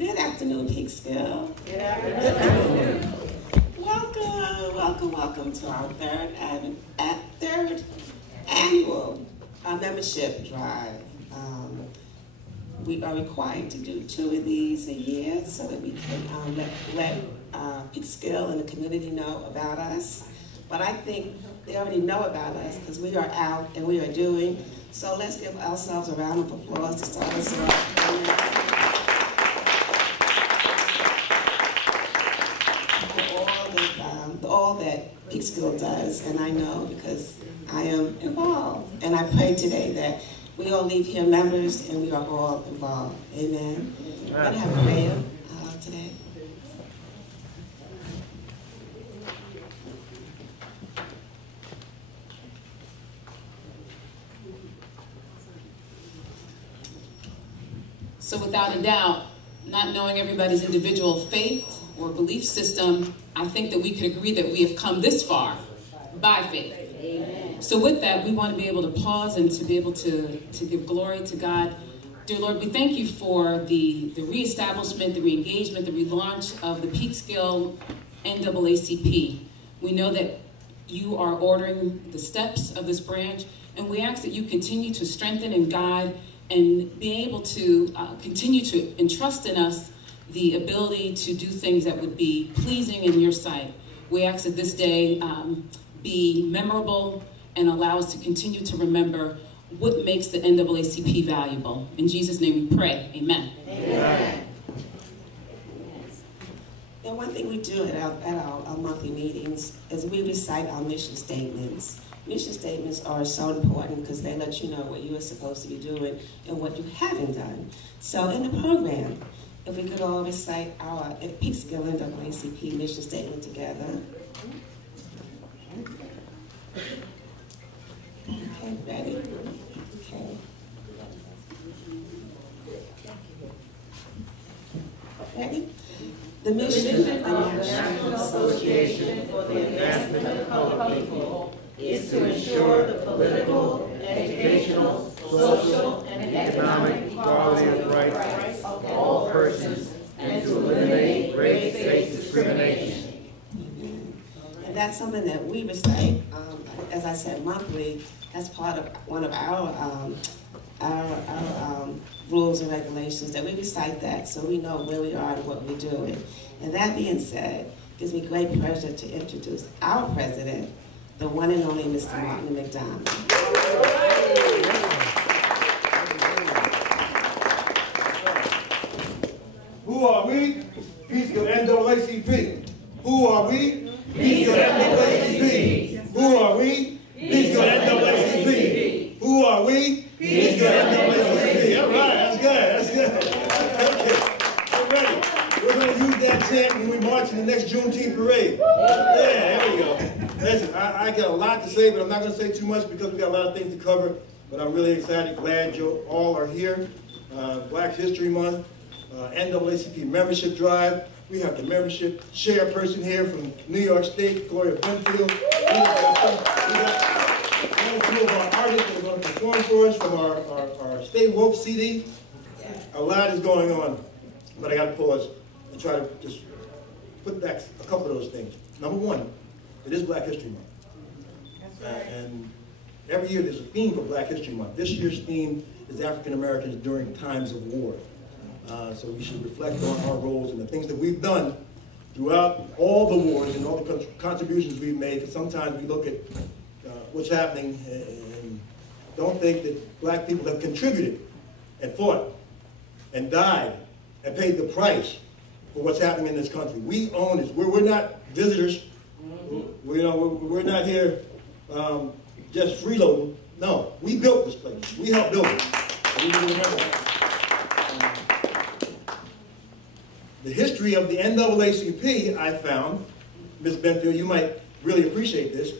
Good afternoon, Peekskill. Good afternoon. Welcome to our third annual membership drive. We are required to do 2 of these a year so that we can let Peekskill and the community know about us. But I think they already know about us because we are out and we are doing. So let's give ourselves a round of applause to start us off. All that Peekskill does, and I know because I am involved. And I pray today that we all leave here members and we are all involved. Amen. We're going to have a prayer today. So without a doubt, not knowing everybody's individual faith or belief system, I think that we could agree that we have come this far by faith. Amen. So with that, we want to be able to pause and to be able to give glory to God. Dear Lord, we thank you for the reestablishment, the re-engagement, the relaunch of the Peekskill NAACP. We know that you are ordering the steps of this branch, and we ask that you continue to strengthen and guide and be able to continue to entrust in us the ability to do things that would be pleasing in your sight. We ask that this day be memorable and allow us to continue to remember what makes the NAACP valuable. In Jesus' name we pray, amen. Amen. And one thing we do at our monthly meetings is we recite our mission statements. Mission statements are so important because they let you know what you are supposed to be doing and what you haven't done. So in the program, if we could all recite our Peekskill NAACP mission statement together. Okay, ready? Okay. Ready? The mission of the National Association for the Advancement of Colored People is to ensure the political, educational, social, and economic equality of rights of all persons and to eliminate race-based discrimination. And that's something that we recite, as I said, monthly. That's part of one of our rules and regulations, that we recite that so we know where we are and what we're doing. And that being said, it gives me great pleasure to introduce our president, the one and only Mr. Martin McDonald. Who are we? Peekskill NAACP. Who are we? Peekskill NAACP. Who are we? Peekskill NAACP. Who are we? Peekskill NAACP. All right, that's good, that's good. Okay, get ready. We're going to use that chant when we march in the next Juneteenth parade. Yeah, there we go. Listen, I got a lot to say, but I'm not going to say too much because we got a lot of things to cover. But I'm really excited, glad you all are here. Black History Month. NAACP membership drive. We have the membership chairperson here from New York State, Gloria Penfield. We got one or two of our artists that are going to perform for us from our Stay Woke CD. A lot is going on, but I got to pause and try to just put back a couple of those things. Number one, it is Black History Month. And every year there's a theme for Black History Month. This year's theme is African Americans during times of war. So we should reflect on our roles and the things that we've done throughout all the wars and all the contributions we've made. Because sometimes we look at what's happening and don't think that black people have contributed and fought and died and paid the price for what's happening in this country. We own it. We're not visitors. We're not here just freeloading. No, we built this place. We helped build it. And we need to remember that. The history of the NAACP, I found, Ms. Benfield, you might really appreciate this.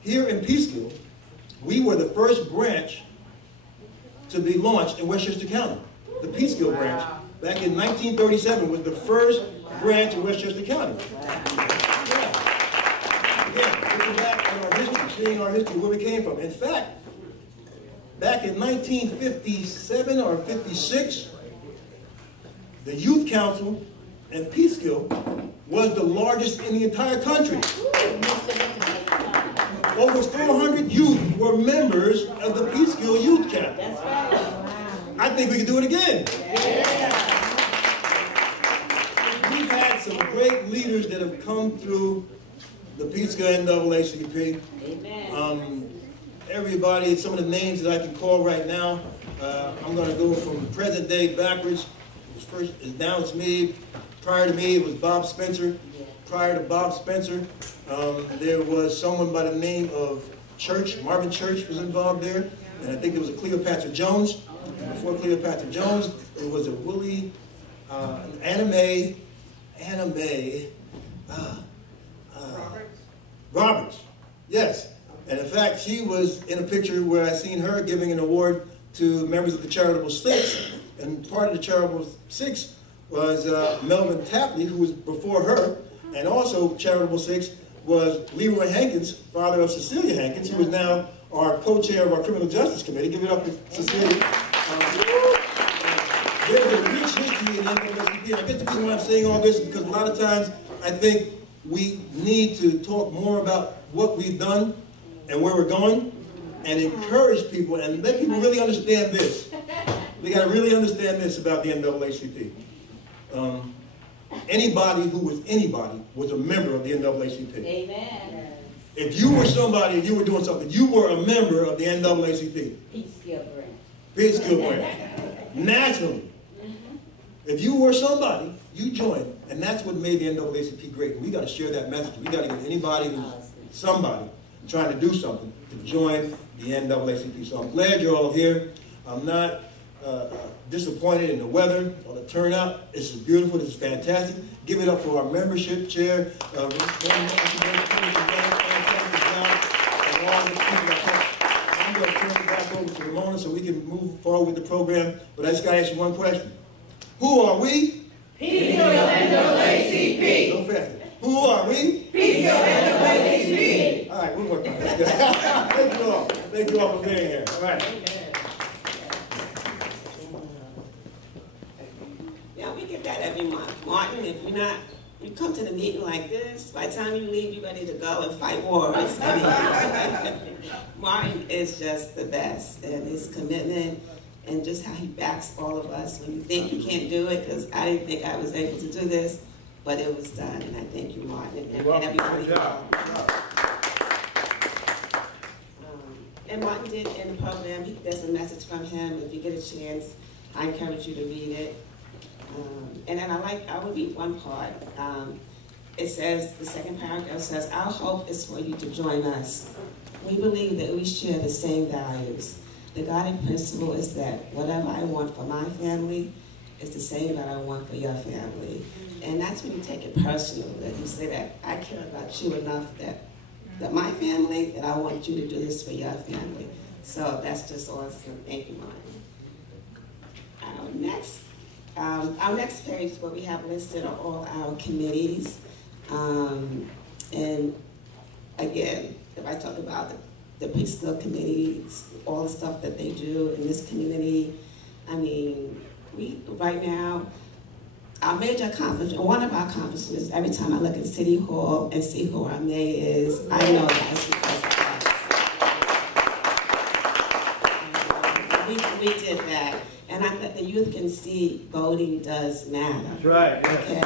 Here in Peekskill, we were the first branch to be launched in Westchester County. The Peekskill branch, back in 1937, was the first branch in Westchester County. Yeah, looking back at our history, seeing our history, where we came from. In fact, back in 1957 or 56, the youth council in Peekskill was the largest in the entire country. Over 400 youth were members of the Peekskill Youth Camp. That's right. I think we can do it again. We've had some great leaders that have come through the Peekskill NAACP. Amen. Everybody, some of the names that I can call right now, I'm going to go from present day backwards. Now it's me. Prior to me, it was Bob Spencer. Prior to Bob Spencer, there was someone by the name of Church. Marvin Church was involved there. And I think there was a Cleopatra Jones. And before Cleopatra Jones, it was a Willie, anime, Roberts. Yes. And in fact, she was in a picture where I seen her giving an award to members of the Charitable Six. And part of the Charitable Six was Melvin Tapley, who was before her. And also Charitable Six was Leroy Hankins, father of Cecilia Hankins, who is now our co-chair of our Criminal Justice Committee. Give it up for Cecilia. There's a rich history in NAACP. I guess the reason why I'm saying all this is because a lot of times I think we need to talk more about what we've done and where we're going and encourage people and let people really understand this. We got to really understand this about the NAACP. Anybody who was anybody was a member of the NAACP. Amen. If you were somebody and you were doing something, you were a member of the NAACP. Peekskill brand. Peekskill brand. Nationally. If you were somebody, you joined. And that's what made the NAACP great. And we got to share that message. We got to get anybody who's somebody trying to do something to join the NAACP. So I'm glad you're all here. I'm not disappointed in the weather or the turnout. This is beautiful. This is fantastic. Give it up for our membership chair. I'm going to turn it back over to Ramona so we can move forward with the program. But I just got to ask you one question. Who are we? Peekskill NAACP. Go fast. Who are we? Peekskill NAACP. All right, one more time. Thank you all. Thank you all for being here. All right. Yeah, we get that every month. Martin, if you're not, you come to the meeting like this, by the time you leave, you're ready to go and fight wars. Martin is just the best, and his commitment and just how he backs all of us when you think you can't do it, because I didn't think I was able to do this, but it was done, and I thank you, Martin, and everybody involved. And Martin did end the program. There's a message from him. If you get a chance, I encourage you to read it. And then I will read one part. It says, the second paragraph says, our hope is for you to join us. We believe that we share the same values. The guiding principle is that whatever I want for my family is the same that I want for your family. And that's when you take it personal, that you say that I care about you enough that my family, that I want you to do this for your family. So that's just awesome. Thank you, Martin. Our next page is what we have listed are all our committees. And again, if I talk about the Peekskill committees, all the stuff that they do in this community, I mean, right now, our major accomplishment, one of our accomplishments, every time I look at City Hall and see who our mayor is, I know that's because of us. We did that. And I think the youth can see voting does matter. That's right. Okay?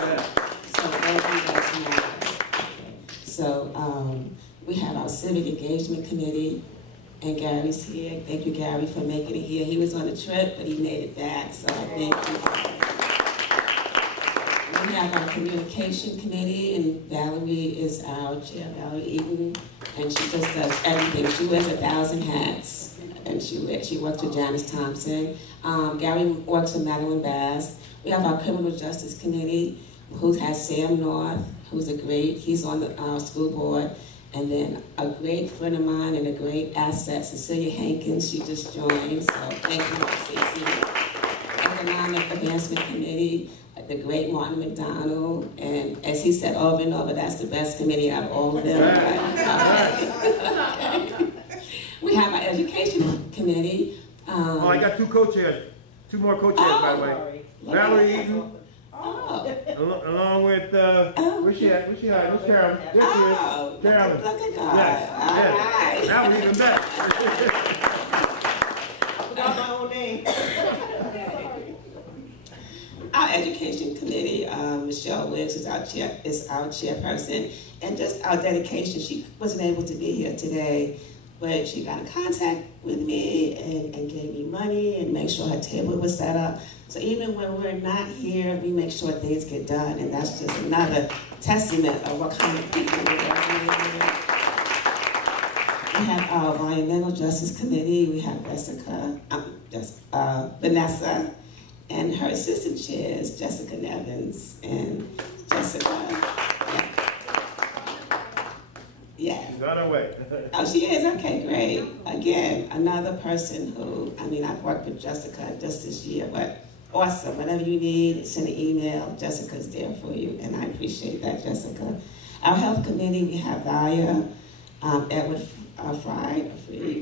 So voting does matter. Okay. So we have our Civic Engagement Committee, and Gary's here. Thank you, Gary, for making it here. He was on a trip, but he made it back, so I thank you. We have our Communication Committee, and Valerie is our chair, Valerie Eaton, and she just does everything. She wears 1,000 hats, and she works with Janice Thompson. Gary works with Madeline Bass. We have our Criminal Justice Committee, who has Sam North, he's on our school board. And then a great friend of mine and a great asset, Cecilia Hankins, she just joined, so thank you, Cecilia. Economic Advancement Committee, the great Martin McDonald, and as he said over and over, that's the best committee out of all of them. Okay. We have our Education Committee. I got two co-chairs, two more co-chairs, by the way. Valerie Eaton Along with, where's she at? Where's she at? Where's Carolyn? There she is. Carolyn. Look at God. Yes, yes. Right. That was even better. I forgot my own name. Our education committee, Michelle Wiggs is our chairperson, and just our dedication. She wasn't able to be here today, but she got in contact with me and gave me money and made sure her table was set up. So even when we're not here, we make sure things get done, and that's just another testament of what kind of people we are. We have our Environmental Justice Committee. We have Vanessa, and her assistant chairs, Jessica Nevins, and Jessica, yeah. She's on her way. Oh, she is? Okay, great. Again, another person who, I mean, I've worked with Jessica just this year, but awesome. Whatever you need, send an email. Jessica's there for you, and I appreciate that, Jessica. Our health committee, we have Daya, Edward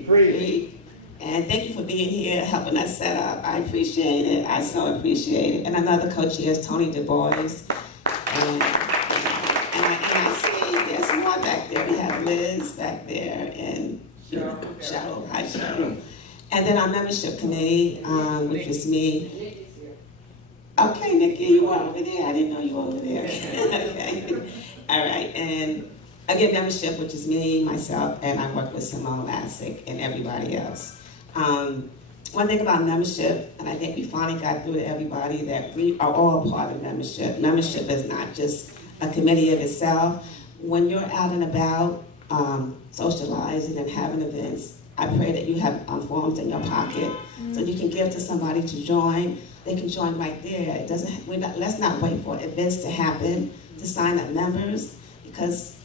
Freed. And thank you for being here, helping us set up. I appreciate it. I so appreciate it. And another co-chair is Tony Du Bois. And I see there's more back there. We have Liz back there and Cheryl. Hi, Cheryl. And then our membership committee, which is me. Okay, Nikki, you were over there. I didn't know you were over there. Okay. All right. And again, membership, which is me, myself, and I work with Simone Lassick and everybody else. One thing about membership, and I think we finally got through to everybody, that we are all part of membership. Membership is not just a committee of itself. When you're out and about, socializing and having events, I pray that you have forms in your pocket so you can give to somebody to join. They can join right there. It doesn't. Let's not wait for events to happen to sign up members, because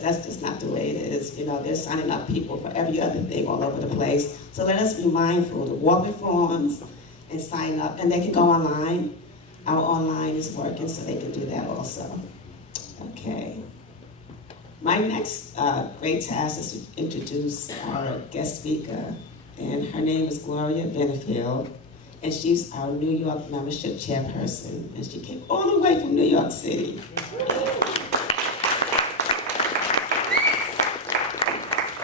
that's just not the way it is. You know, they're signing up people for every other thing all over the place. So let us be mindful to walk with forms and sign up. And they can go online. Our online is working, so they can do that also. Okay. My next great task is to introduce our guest speaker. And her name is Gloria Benefield. And she's our New York membership chairperson. And she came all the way from New York City.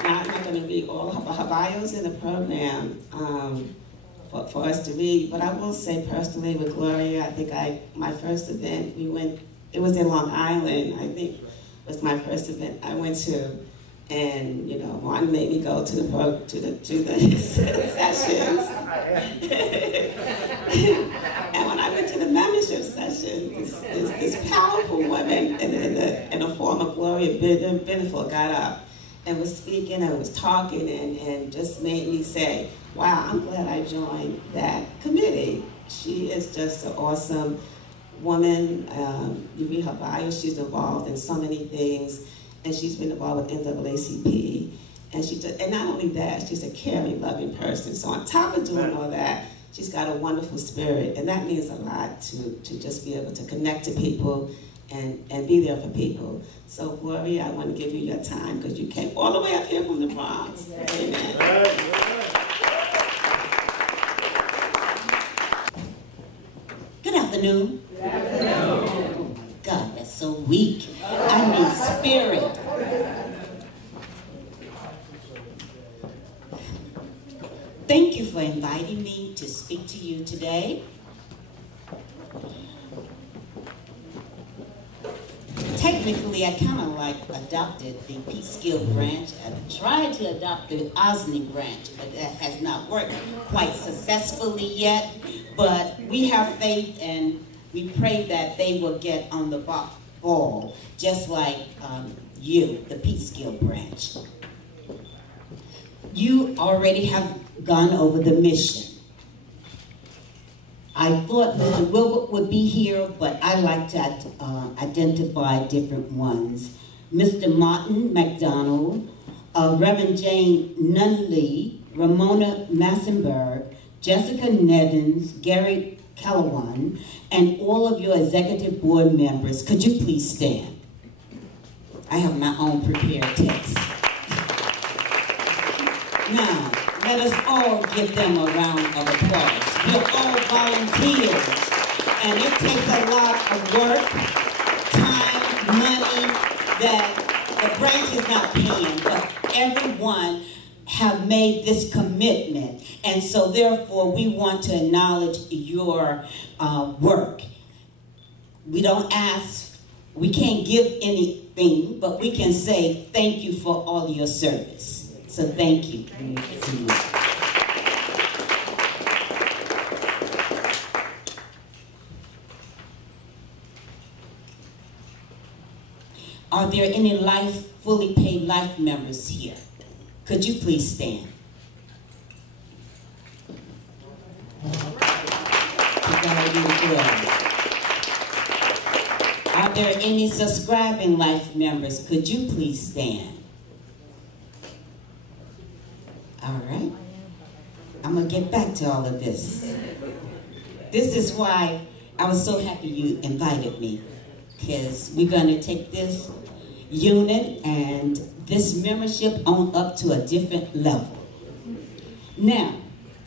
Now, I'm not going to read all of her bios in the program for us to read, but I will say personally with Gloria, I think my first event, it was in Long Island, I think was my first event I went to, and you know, Juan made me go to the sessions. And when I went to the membership session, this powerful woman in the form of Gloria Benefield got up and was speaking and was talking and just made me say, wow, I'm glad I joined that committee. She is just an awesome woman. You read her bio, she's involved in so many things, and she's been involved with NAACP. And not only that, she's a caring, loving person. So on top of doing all that, she's got a wonderful spirit, and that means a lot to just be able to connect to people and be there for people. So Gloria, I want to give you your time because you came all the way up here from the Bronx. Amen. Good afternoon. Good afternoon. God, that's so weak. I need spirit. Thank you for inviting me to speak to you today. Technically, I kind of like adopted the Peekskill branch. I tried to adopt the Osney branch, but that has not worked quite successfully yet. But we have faith, and we pray that they will get on the ball, just like you, the Peekskill branch. You already have gone over the mission. I thought Mr. Wilbert would be here, but I like to identify different ones. Mr. Martin McDonald, Reverend Jane Nunley, Ramona Massenberg, Jessica Nevins, Gary Calawan, and all of your executive board members. Could you please stand? I have my own prepared text. Now, let us all give them a round of applause. We're all volunteers. And it takes a lot of work, time, money that the branch is not paying, but everyone have made this commitment. And so therefore we want to acknowledge your work. We don't ask, we can't give anything, but we can say thank you for all your service. So thank you. Are there any fully paid life members here? Could you please stand? Are there any subscribing life members? Could you please stand? All right. I'm going to get back to all of this. This is why I was so happy you invited me, because we're going to take this unit and this membership on up to a different level. Now,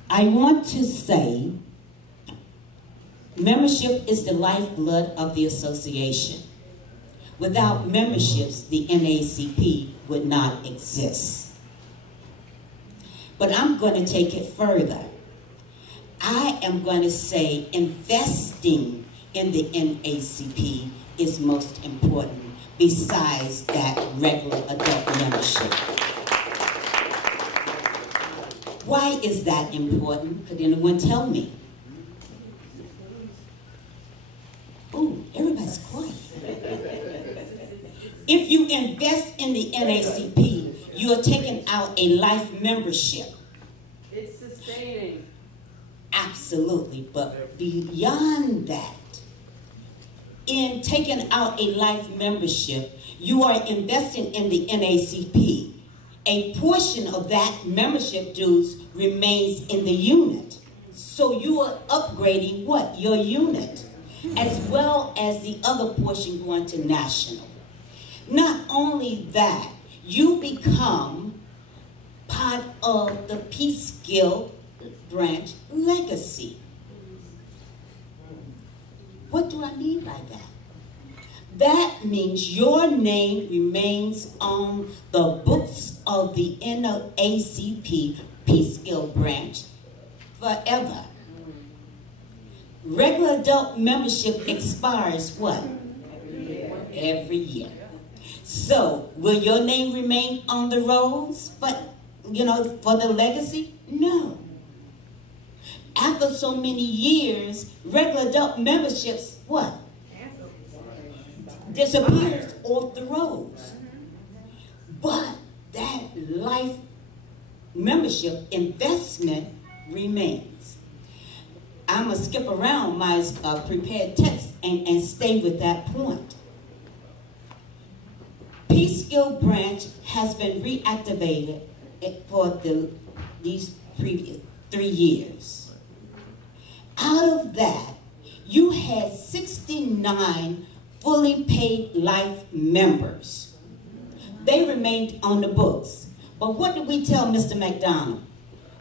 I want to say membership is the lifeblood of the association. Without memberships, the NAACP would not exist. But I'm going to take it further. I am going to say investing in the NAACP is most important besides that regular adult membership. Why is that important? Could anyone tell me? Ooh, everybody's quiet. If you invest in the NAACP, you are taking out a life membership. It's sustaining. Absolutely, but beyond that, in taking out a life membership, you are investing in the NAACP. A portion of that membership dues remains in the unit. So you are upgrading what? Your unit, as well as the other portion going to national. Not only that, you become part of the Peekskill branch legacy. What do I mean by that? That means your name remains on the books of the NAACP Peekskill branch forever. Regular adult membership expires what? Every year. So, will your name remain on the rolls, but for the legacy? No. After so many years, regular adult memberships, what? Disappears off the rolls. But that life membership investment remains. I'm going to skip around my prepared text and stay with that point. Peekskill branch has been reactivated for these previous 3 years. Out of that, you had 69 fully paid life members. They remained on the books. But what did we tell Mr. McDonald?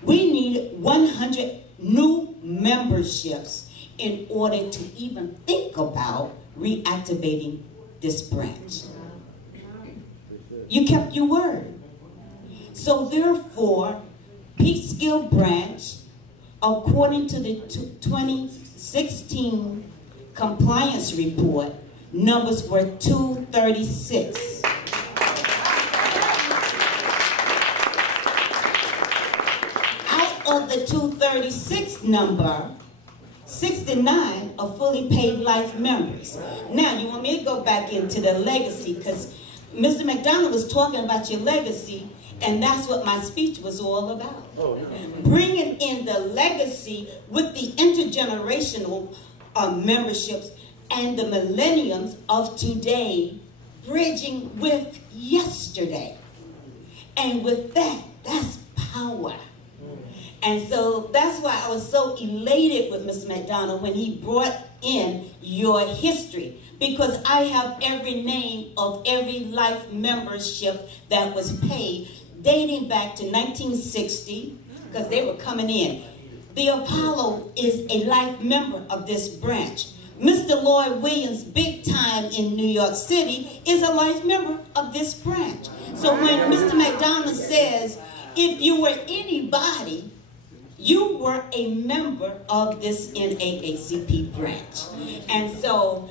We needed 100 new memberships in order to even think about reactivating this branch. You kept your word. So therefore, Peekskill branch, according to the 2016 compliance report, numbers were 236. Out of the 236 number, 69 are fully paid life members. Now, you want me to go back into the legacy, because Mr. McDonald was talking about your legacy, and that's what my speech was all about. Bringing in the legacy with the intergenerational memberships and the millenniums of today, bridging with yesterday. And with that, that's power. And so that's why I was so elated with Mr. McDonald when he brought in your history, because I have every name of every life membership that was paid dating back to 1960, because they were coming in. The Apollo is a life member of this branch. Mr. Lloyd Williams, big time in New York City, is a life member of this branch. So when Mr. McDonald says, if you were anybody, you were a member of this NAACP branch. And so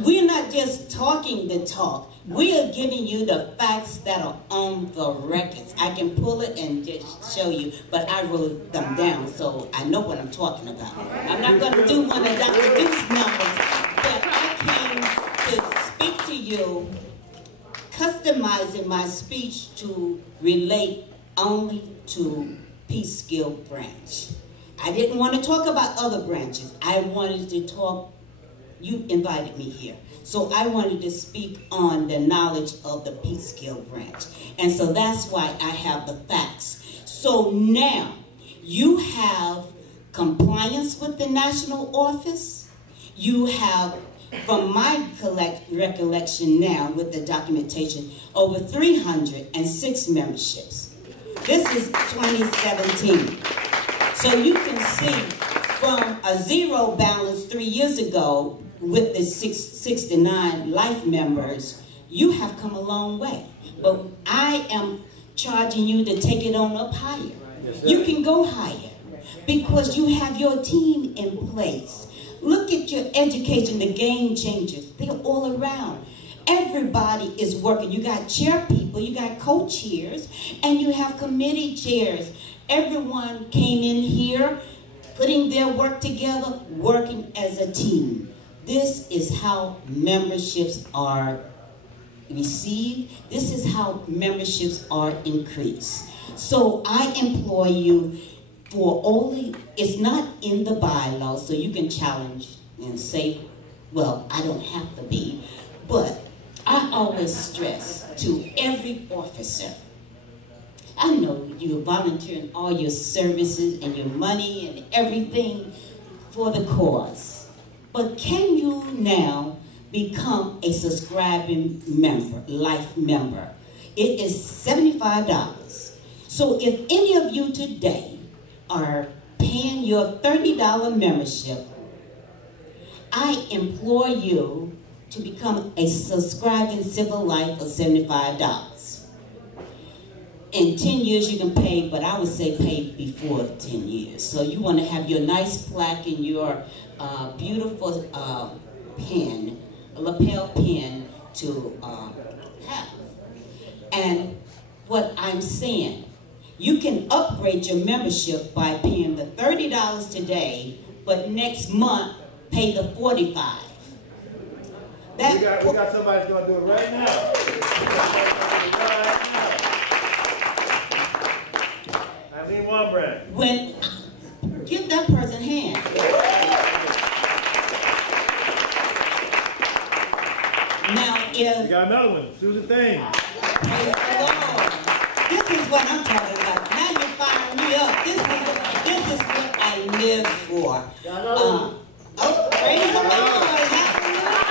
we're not just talking the talk. We are giving you the facts that are on the records. I can pull it and just show you, but I wrote them down, so I know what I'm talking about. I'm not going to do one of Dr. Duke's numbers, but I came to speak to you, customizing my speech to relate only to Peekskill branch. I didn't want to talk about other branches. I wanted to talk, you invited me here. So I wanted to speak on the knowledge of the Peekskill branch. And so that's why I have the facts. So now you have compliance with the national office. You have, from my recollection now with the documentation, over 306 memberships. This is 2017. So you can see from a zero balance 3 years ago with the 69 life members, you have come a long way. But I am charging you to take it on up higher. Yes, you can go higher because you have your team in place. Look at your education, the game changers. They're all around. Everybody is working. You got chair people, you got co-chairs, and you have committee chairs. Everyone came in here, putting their work together, working as a team. This is how memberships are received. This is how memberships are increased. So I implore you for only, it's not in the bylaws, so you can challenge and say, well, I don't have to be, but I always stress to every officer, I know you're volunteering all your services and your money and everything for the cause. But can you now become a subscribing member, life member? It is $75. So if any of you today are paying your $30 membership, I implore you to become a subscribing civil life of $75. In 10 years you can pay, but I would say pay before 10 years. So you want to have your nice plaque and your beautiful pen, lapel pin to have. And what I'm saying, you can upgrade your membership by paying the $30 today, but next month pay the $45. We got somebody going to do it right now. I need one brand. When, give that person a hand. Now, if... We got another one. Do the thing. Praise the Lord. This is what I'm talking about. Now you're firing me up. This is what I live for. Oh, praise the Lord. Hallelujah.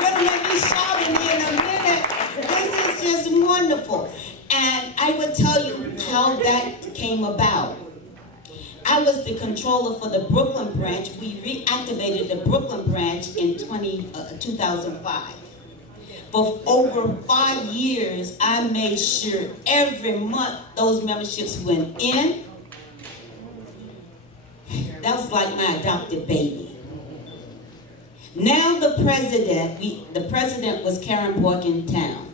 You're going to be shouting in a minute. This is just wonderful. And I would tell you how that came about. I was the controller for the Brooklyn branch. We reactivated the Brooklyn branch in 2005. For over 5 years, I made sure every month those memberships went in. That was like my adopted baby. Now the president was Karen Borkentown.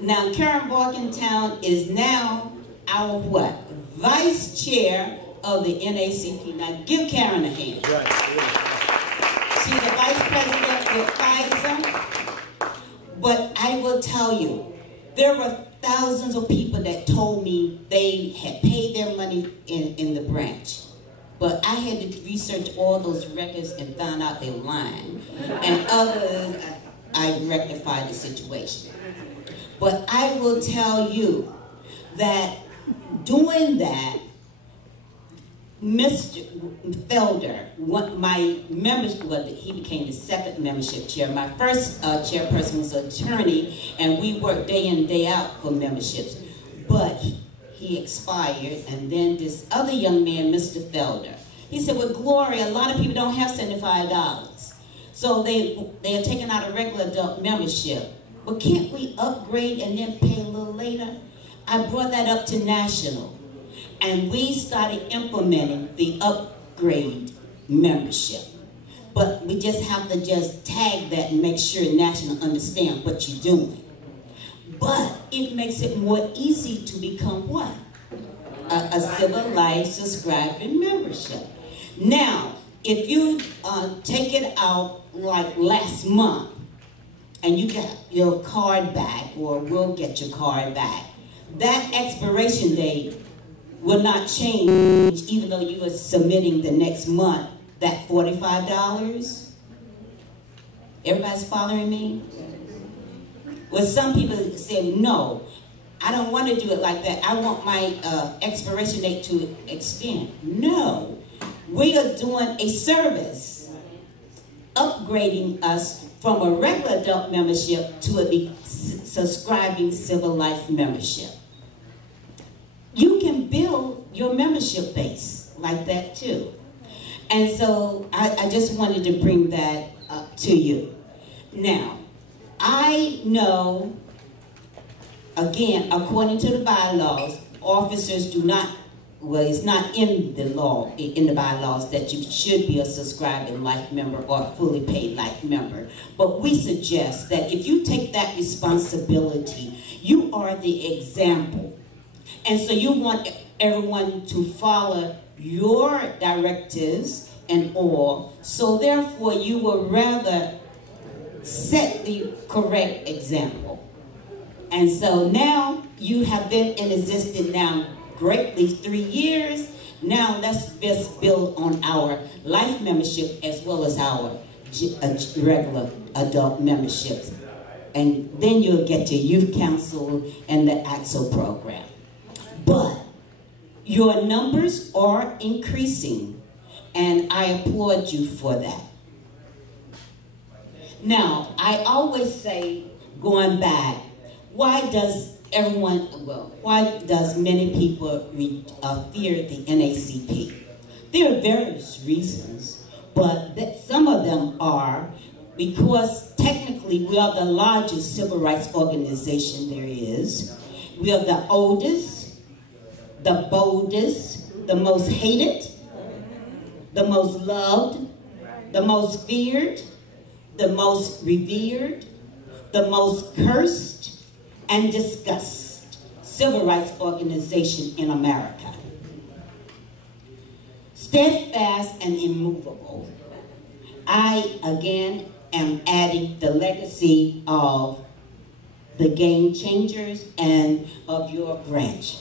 Now Karen Borkentown is now our what? Vice chair of the NAACP. Now give Karen a hand. She's the vice president with Pfizer. But I will tell you, there were thousands of people that told me they had paid their money in the branch. But I had to research all those records and found out they were lying. And others, I rectified the situation. But I will tell you that doing that, Mr. Felder, my membership, well, he became the second membership chair. My first chairperson was an attorney, and we worked day in, day out for memberships. But he expired, and then this other young man, Mr. Felder, He said, well, Gloria, a lot of people don't have $75. So they are taking out a regular adult membership. Well, can't we upgrade and then pay a little later? I brought that up to national. And we started implementing the upgrade membership. But we just have to just tag that and make sure national understand what you're doing. But it makes it more easy to become what? A civil life subscribing membership. Now, if you take it out like last month and you got your card back, or will get your card back, that expiration date will not change even though you are submitting the next month that $45. Everybody's following me? Well, some people say, no, I don't want to do it like that. I want my expiration date to extend. No, we are doing a service, upgrading us from a regular adult membership to a subscribing civil life membership. You can build your membership base like that too. And so I just wanted to bring that up to you. Now, I know, again, according to the bylaws, officers do not, well, it's not in the law, in the bylaws, that you should be a subscribing life member or a fully paid life member. But we suggest that if you take that responsibility, you are the example. And so you want everyone to follow your directives and all. So therefore, you will rather set the correct example. And so now you have been in existence now greatly 3 years. Now let's just build on our life membership as well as our regular adult memberships. And then you'll get your youth council and the AXO program. But your numbers are increasing, and I applaud you for that. Now, I always say, going back, why does many people fear the NAACP? There are various reasons, but some of them are because technically we are the largest civil rights organization there is. We are the oldest, the boldest, the most hated, the most loved, the most feared, the most revered, the most cursed and discussed civil rights organization in America. Steadfast and immovable, I again am adding the legacy of the game changers and of your branch.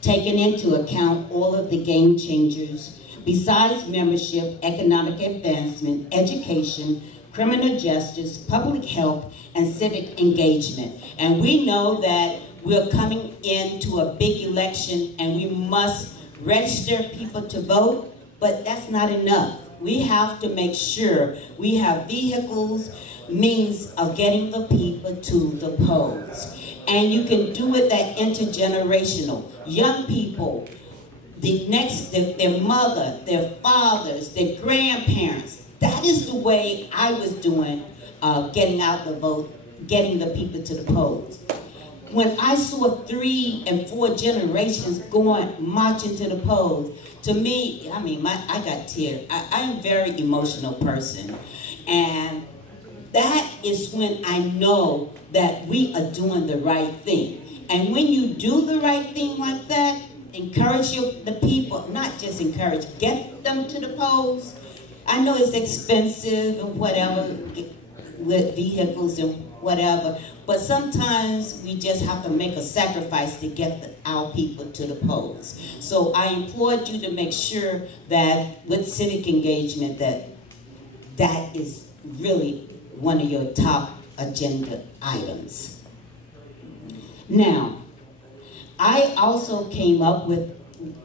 Taking into account all of the game changers, besides membership, economic advancement, education, criminal justice, public health, and civic engagement. And we know that we're coming into a big election and we must register people to vote, but that's not enough. We have to make sure we have vehicles, means of getting the people to the polls. And you can do it that intergenerational. Young people, their mother, their fathers, their grandparents. That is the way I was doing, getting out the vote, getting the people to the polls. When I saw 3 and 4 generations marching to the polls, to me, I mean, I got tears. I'm a very emotional person. And that is when I know that we are doing the right thing. And when you do the right thing like that, encourage the people, not just encourage, get them to the polls. I know it's expensive and whatever, with vehicles and whatever, but sometimes we just have to make a sacrifice to get our people to the polls. So I implore you to make sure that with civic engagement that is really one of your top agenda items. Now, I also came up with,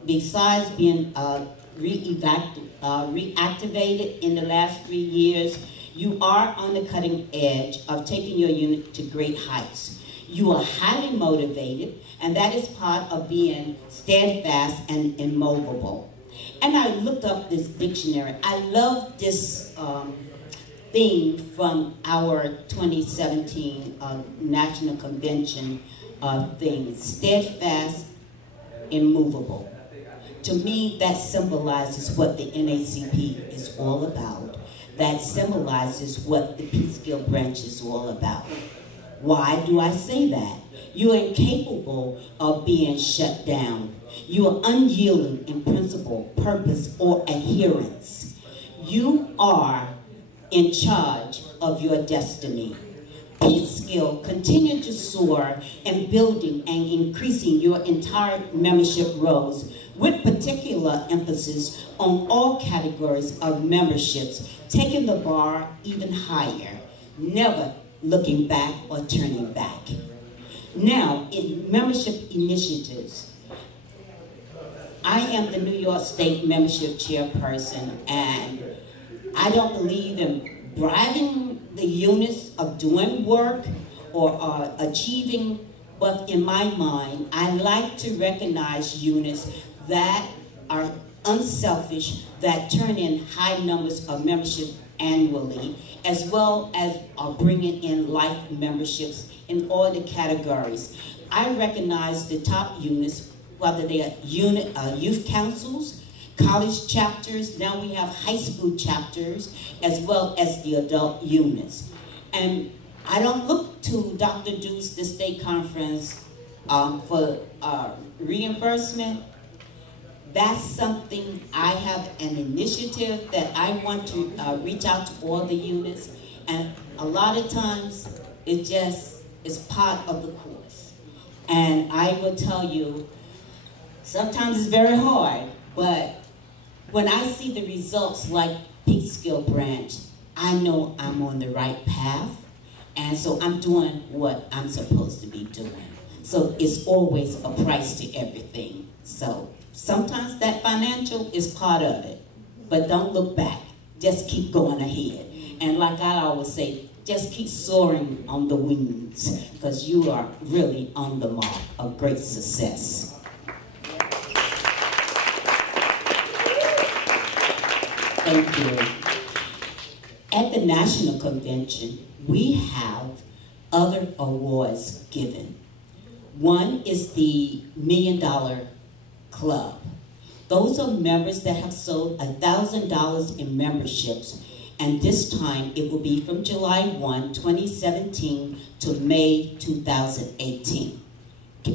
besides being reactivated in the last 3 years, you are on the cutting edge of taking your unit to great heights. You are highly motivated, and that is part of being steadfast and immovable. And I looked up this dictionary. I love this theme from our 2017 National Convention thing, steadfast, immovable. To me, that symbolizes what the NAACP is all about. That symbolizes what the Peekskill branch is all about. Why do I say that? You are incapable of being shut down. You are unyielding in principle, purpose, or adherence. You are in charge of your destiny. Peekskill continue to soar in building and increasing your entire membership roles, with particular emphasis on all categories of memberships, taking the bar even higher, never looking back or turning back. Now, in membership initiatives, I am the New York State membership chairperson, and I don't believe in bribing the units of doing work or achieving, but in my mind, I like to recognize units that are unselfish, that turn in high numbers of membership annually, as well as bringing in life memberships in all the categories. I recognize the top units, whether they are youth councils, college chapters, now we have high school chapters, as well as the adult units. And I don't look to Dr. Deuce, the state conference, for reimbursement. That's something, I have an initiative that I want to reach out to all the units, and a lot of times it just is part of the course. And I will tell you, sometimes it's very hard, but when I see the results like Peekskill branch, I know I'm on the right path, and so I'm doing what I'm supposed to be doing. So it's always a price to everything. So sometimes that financial is part of it, but don't look back. Just keep going ahead. And like I always say, just keep soaring on the wings, because you are really on the mark of great success. Thank you. At the National Convention, we have other awards given. One is the $1 Million Club. Those are members that have sold $1,000 in memberships, and this time it will be from July 1, 2017 to May 2018.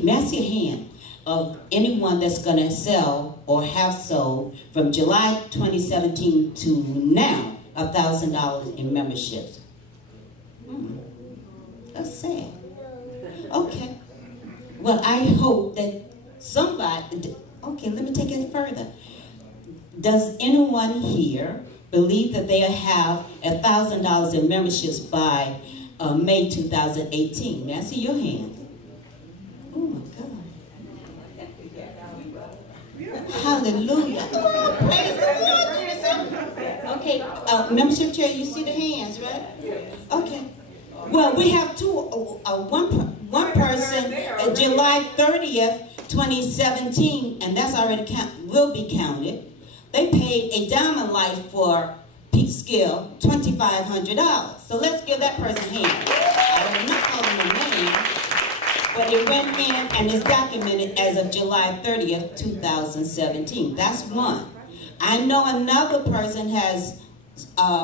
May I see a hand of anyone that's going to sell or have sold from July 2017 to now $1,000 in memberships? That's sad. Okay. Well, I hope that somebody, okay, let me take it further. Does anyone here believe that they'll have $1,000 in memberships by May 2018? May I see your hand? Oh my God. Hallelujah. Oh, praise the Lord. Okay, membership chair, you see the hands, right? Okay. Well, we have one person, July 30th, 2017, and that's already will be counted. They paid a diamond life for Peekskill, $2,500. So let's give that person a hand. I'm not calling their name, but it went in and is documented as of July 30th, 2017. That's one. I know another person has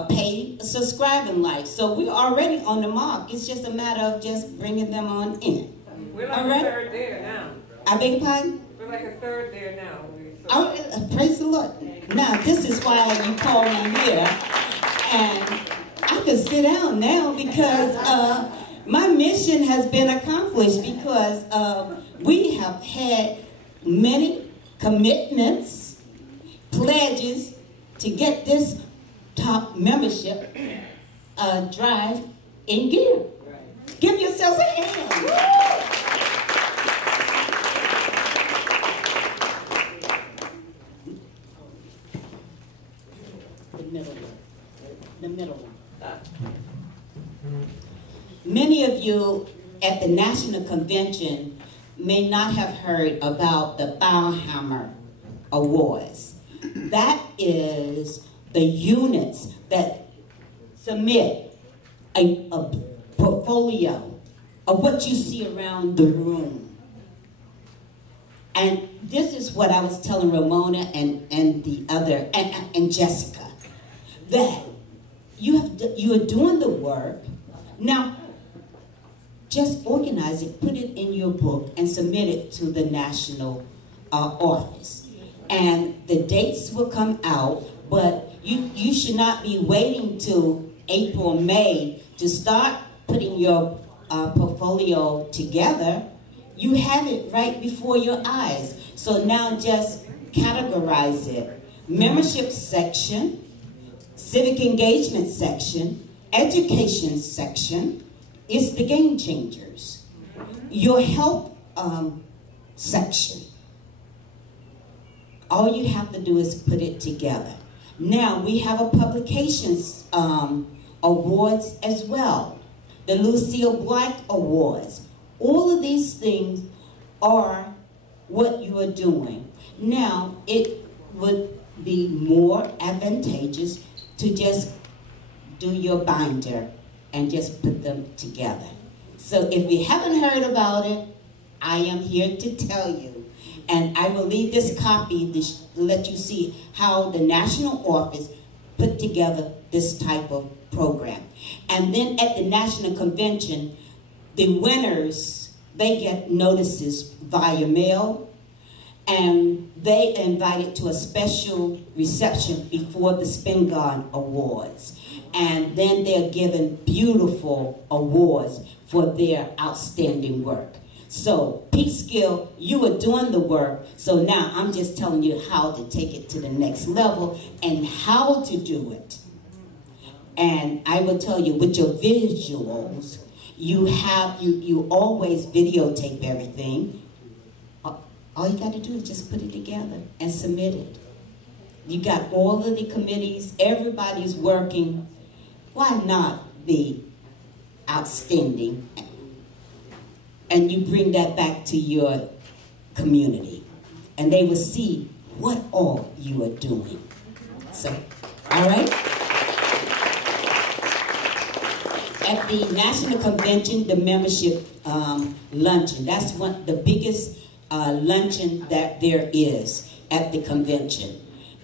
paid subscribing life. So we're already on the mark. It's just a matter of just bringing them on in. We're like a third there now. I beg your pardon? We're like a third there now. Oh, praise the Lord. Now, this is why you call me here. And I can sit down now because my mission has been accomplished, because we have had many commitments, pledges to get this top membership drive in gear. Give yourselves a hand. The middle one. Many of you at the National Convention may not have heard about the Firehammer Awards. that is the units that submit a portfolio of what you see around the room. And this is what I was telling Ramona and the other, and Jessica, that you are doing the work. Now, just organize it, put it in your book, and submit it to the national office. And the dates will come out, but you should not be waiting till April, May to start putting your portfolio together. You have it right before your eyes. So now just categorize it. Membership section, civic engagement section, education section, it's the game changers. Your health section. All you have to do is put it together. Now we have a publications awards as well. The Lucille Black Awards. All of these things are what you are doing. Now, it would be more advantageous to just do your binder and just put them together. So if you haven't heard about it, I am here to tell you. And I will leave this copy to let you see how the national office put together this type of program. And then at the national convention, the winners, they get notices via mail, and they invited to a special reception before the Spingarn Awards. And then they're given beautiful awards for their outstanding work. So, Peekskill, you are doing the work, so now I'm just telling you how to take it to the next level and how to do it. And I will tell you, with your visuals, you always videotape everything. All you got to do is just put it together and submit it. You got all of the committees, everybody's working. Why not be outstanding? And you bring that back to your community, and they will see what all you are doing. So, all right? At the National Convention, the membership luncheon, that's the biggest luncheon that there is at the convention.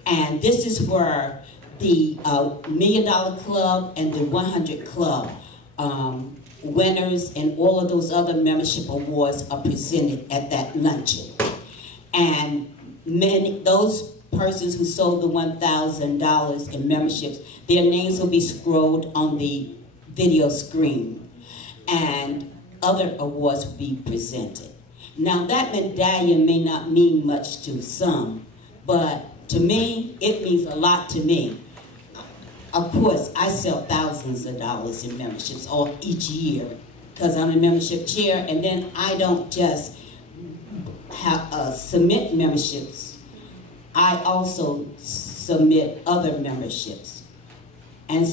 And this is where the $1 Million Club and the 100 Club winners and all of those other membership awards are presented at that luncheon. And those persons who sold the $1,000 in memberships, their names will be scrolled on the video screen, and other awards will be presented. Now that medallion may not mean much to some, but to me, it means a lot to me. Of course, I sell thousands of dollars in memberships each year because I'm a membership chair, and then I don't just submit memberships. I also submit other memberships and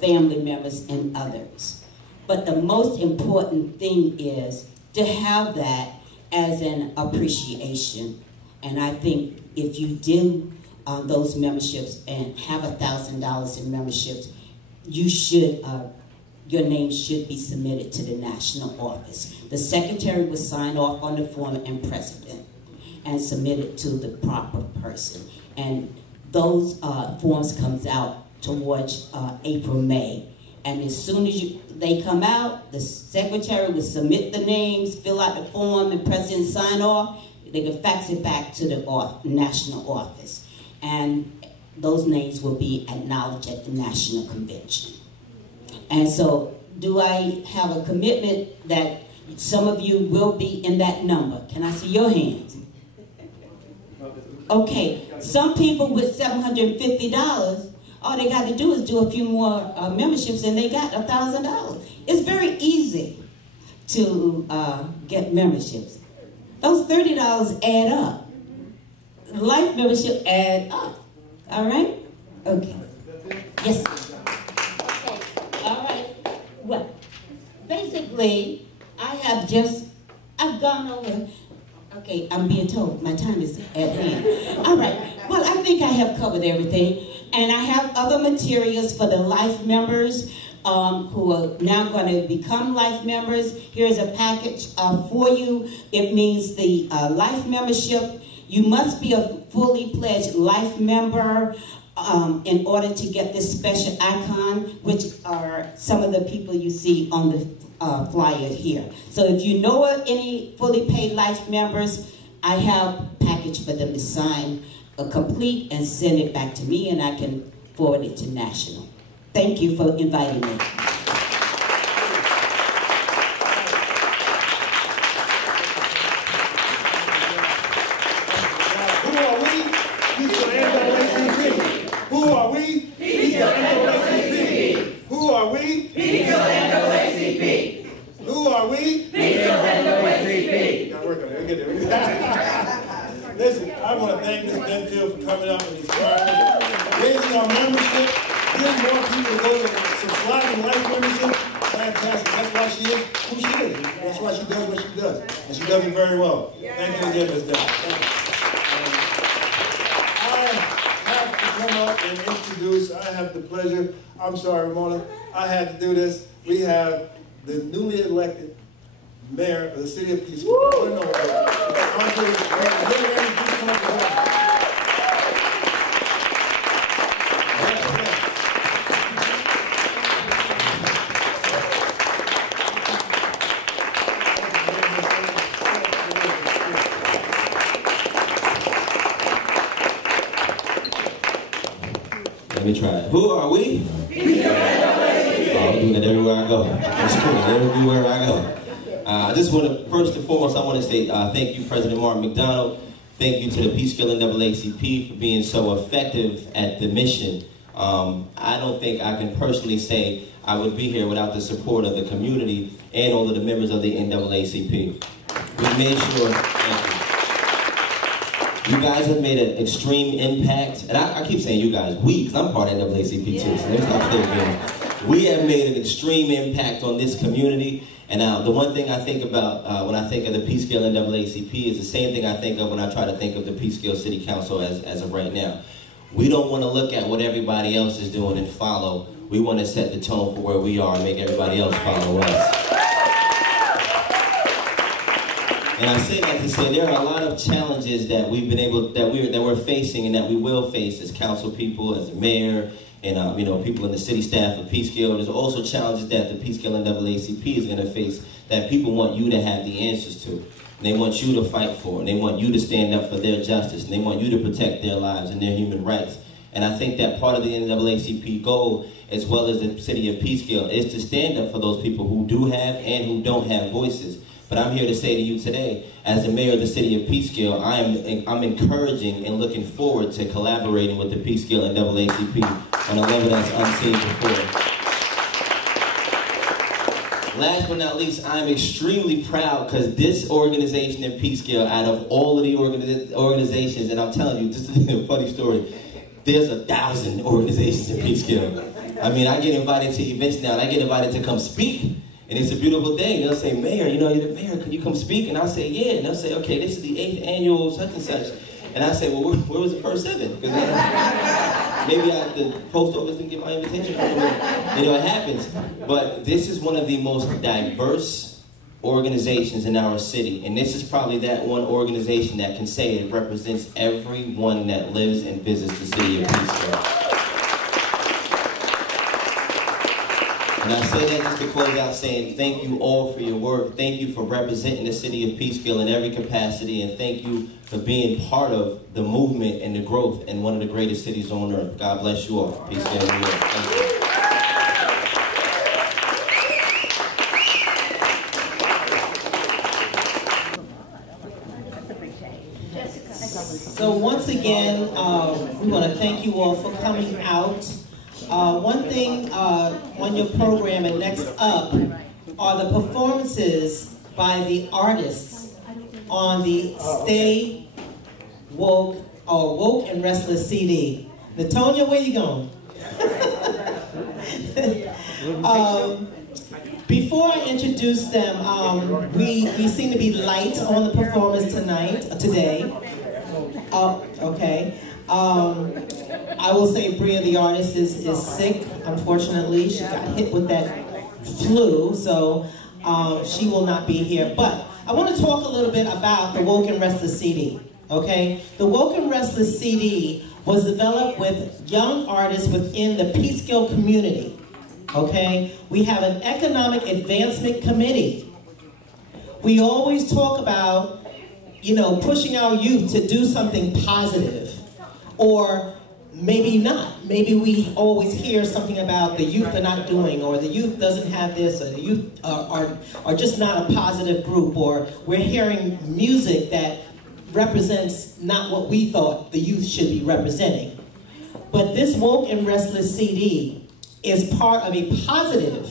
family members and others. But the most important thing is to have that as an appreciation. And I think if you do those memberships and have $1,000 in memberships, you should, your name should be submitted to the national office. The secretary will sign off on the form and president and submit it to the proper person. And those forms comes out towards April, May. And as soon as they come out, the secretary will submit the names, fill out the form, and president sign off. They can fax it back to the national office. And those names will be acknowledged at the national convention. And so, do I have a commitment that some of you will be in that number? Can I see your hands? Okay, some people with $750, all they got to do is do a few more memberships and they got $1,000. It's very easy to get memberships. Those $30 add up. Life membership add up. All right? Okay. Yes. Okay. All right. Well, basically, I've gone over. Okay, I'm being told my time is at hand. All right. Well, I think I have covered everything. And I have other materials for the life members who are now going to become life members. Here's a package for you. It means the life membership. You must be a fully pledged life member in order to get this special icon, which are some of the people you see on the flyer here. So if you know of any fully paid life members, I have a package for them to sign, complete, and send it back to me, and I can forward it to National. Thank you for inviting me. Who are we? Peekskill NAACP. Who are we? Peekskill NAACP. Who are we? Peekskill NAACP. Who are we? Peekskill NAACP. Gotta work on it. We'll get there. Listen, I want to thank Ms. Denfield for coming up and inspiring, raising our membership, getting more people to go to subscribe to life membership. Fantastic. That's why she is who she is. That's why she does what she does. And she does it very well. Thank you again, Ms. Denfield. I have to come up and introduce, I have the pleasure, I'm sorry, Ramona, I had to do this. We have the newly elected mayor of the city of Peekskill. Let me try it. Who are we? I'm doing it everywhere I go. It's cool, everywhere I go. I just want to, first and foremost, I want to say thank you, President Martin McDonald. Thank you to the Peekskill NAACP for being so effective at the mission. I don't think I can personally say I would be here without the support of the community and all of the members of the NAACP. We made sure, you guys have made an extreme impact, and I keep saying you guys, we, because I'm part of NAACP too, so let me stop saying again. We have made an extreme impact on this community. And the one thing I think about when I think of the Peekskill NAACP is the same thing I think of when I try to think of the Peekskill City Council as of right now. We don't want to look at what everybody else is doing and follow. We want to set the tone for where we are and make everybody else follow us. And I say that to say there are a lot of challenges that we've been able, that we're facing and that we will face as council people, as a mayor, and people in the city staff of Peekskill. There's also challenges that the Peekskill NAACP is going to face that people want you to have the answers to. And they want you to fight for, and they want you to stand up for their justice, and they want you to protect their lives and their human rights. And I think that part of the NAACP goal, as well as the city of Peekskill, is to stand up for those people who do have and who don't have voices. But I'm here to say to you today, as the mayor of the city of Peekskill, I'm encouraging and looking forward to collaborating with the Peekskill NAACP on a level that's unseen before. Last but not least, I'm extremely proud because this organization in Peekskill, out of all of the organizations, and I'm telling you, this is a funny story, there's 1,000 organizations in Peekskill. I mean, I get invited to events now, and I get invited to come speak. And it's a beautiful thing. They'll say, Mayor, you're the mayor, can you come speak? And I'll say, yeah. And they'll say, okay, this is the 8th annual such and such. And I say, well, where was the first 7? Because maybe the post office didn't get my invitation. It happens. But this is one of the most diverse organizations in our city. And this is probably that one organization that can say it represents everyone that lives and visits the city of Peekskill. And I say that just to close out saying thank you all for your work. Thank you for representing the city of Peekskill in every capacity. And thank you for being part of the movement and the growth in one of the greatest cities on earth. God bless you all. Peekskill, New York. Thank you. So once again, we want to thank you all for coming out. One thing on your program and next up are the performances by the artists on the Stay Woke or Woke and Restless CD. Latonia, where you going? Before I introduce them, we seem to be light on the performance today. Okay. I will say Bria the artist is sick, unfortunately. She got hit with that flu, so she will not be here. But I want to talk a little bit about the Woke and Restless CD, okay? The Woke and Restless CD was developed with young artists within the Peekskill community, okay? We have an economic advancement committee. We always talk about, you know, pushing our youth to do something positive, or maybe not. Maybe we always hear something about the youth are not doing, or the youth doesn't have this, or the youth are just not a positive group, or we're hearing music that represents not what we thought the youth should be representing. But this Woke and Restless CD is part of a positive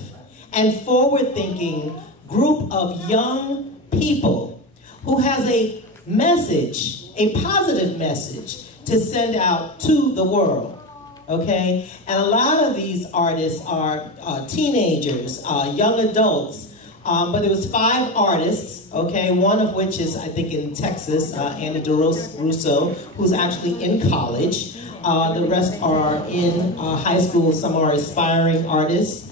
and forward-thinking group of young people who has a message, a positive message, to send out to the world, okay? And a lot of these artists are teenagers, young adults, but there was 5 artists, okay? One of which is, I think, in Texas, Annie DeRusso, who's actually in college. The rest are in high school. Some are aspiring artists.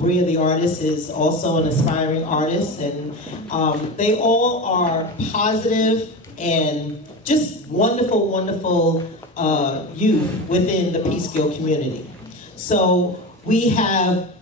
Bria the artist is also an aspiring artist, and they all are positive and just wonderful, wonderful youth within the Peekskill community. So we have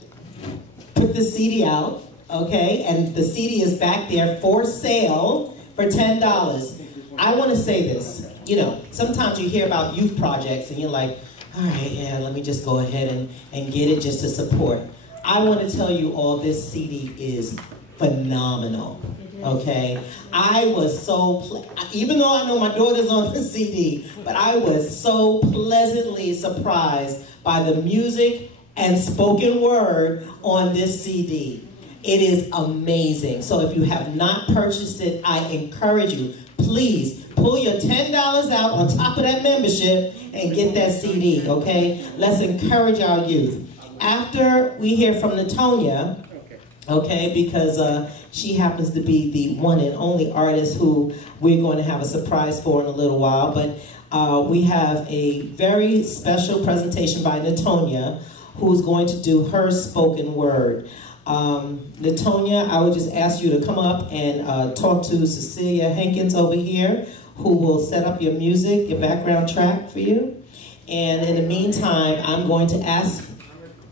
put the CD out, okay, and the CD is back there for sale for $10. I want to say this, you know, sometimes you hear about youth projects and you're like, all right, yeah, let me just go ahead and get it just to support. I want to tell you all, this CD is phenomenal. Okay, I was so, even though I know my daughter's on the CD, but I was so pleasantly surprised by the music and spoken word on this CD. It is amazing. So if you have not purchased it, I encourage you, please pull your $10 out on top of that membership and get that CD, okay? Let's encourage our youth. After we hear from Natonia, okay, because she happens to be the one and only artist who we're going to have a surprise for in a little while, but we have a very special presentation by Natonia, who's going to do her spoken word. Natonia, I would just ask you to come up and talk to Cecilia Hankins over here, who will set up your music, your background track for you. And in the meantime, I'm going to ask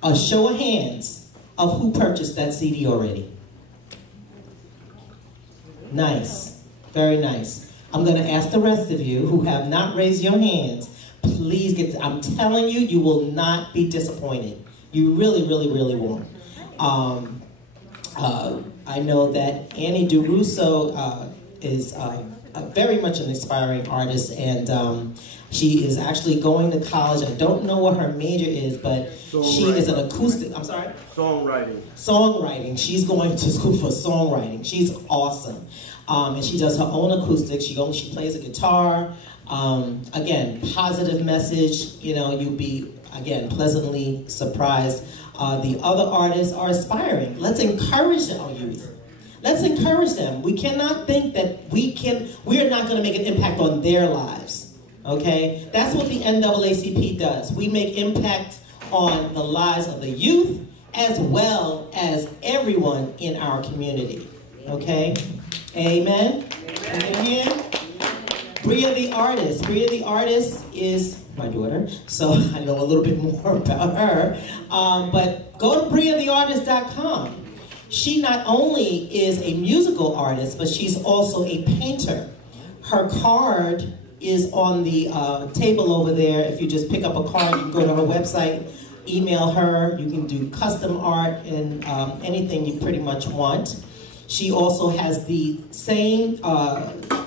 a show of hands of who purchased that CD already. Nice, very nice. I'm gonna ask the rest of you who have not raised your hands, please get, I'm telling you, you will not be disappointed. You really, really, really won't. I know that Annie DeRusso is very much an aspiring artist, and she is actually going to college. I don't know what her major is, but she is an acoustic, I'm sorry? Songwriting. Songwriting. She's going to school for songwriting. She's awesome. And she does her own acoustics. She plays a guitar. Again, positive message. You know, you'll be, again, pleasantly surprised. The other artists are aspiring. Let's encourage our youth. Let's encourage them. We cannot think that we are not going to make an impact on their lives. Okay? That's what the NAACP does. We make impact on the lives of the youth as well as everyone in our community. Okay? Amen? Amen. Bria the artist. Bria the artist is my daughter, so I know a little bit more about her. But go to briatheartist.com. She not only is a musical artist, but she's also a painter. Her card is on the table over there. If you just pick up a card, you can go to her website, email her. You can do custom art and anything you pretty much want. She also has the same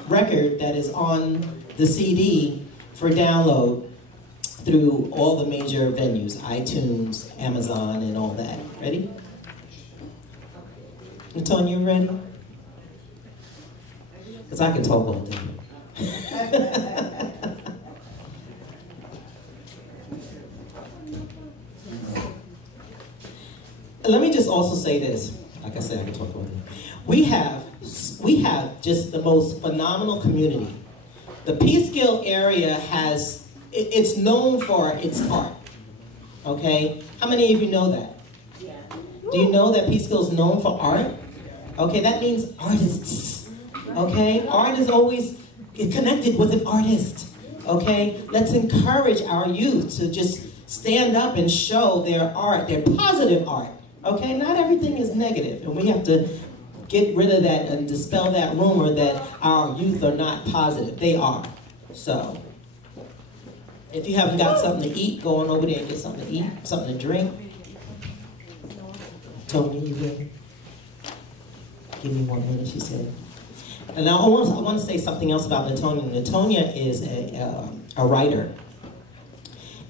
record that is on the CD for download through all the major venues, iTunes, Amazon, and all that. Ready? Natonia, you ready? Because I can talk all day. Let me just also say this. Like I said, I can talk all day. We have just the most phenomenal community. The Peekskill area has it's known for its art. Okay? How many of you know that? Do you know that Peekskill is known for art? Okay, that means artists. Okay? Art is always connected with an artist. Okay? Let's encourage our youth to just stand up and show their art, their positive art. Okay? Not everything is negative, and we have to get rid of that and dispel that rumor that our youth are not positive. They are. So, if you haven't got something to eat, go on over there and get something to eat, something to drink. Tony, you ready? Give me 1 minute, she said. And now I want to say something else about Natonia. Natonia is a writer.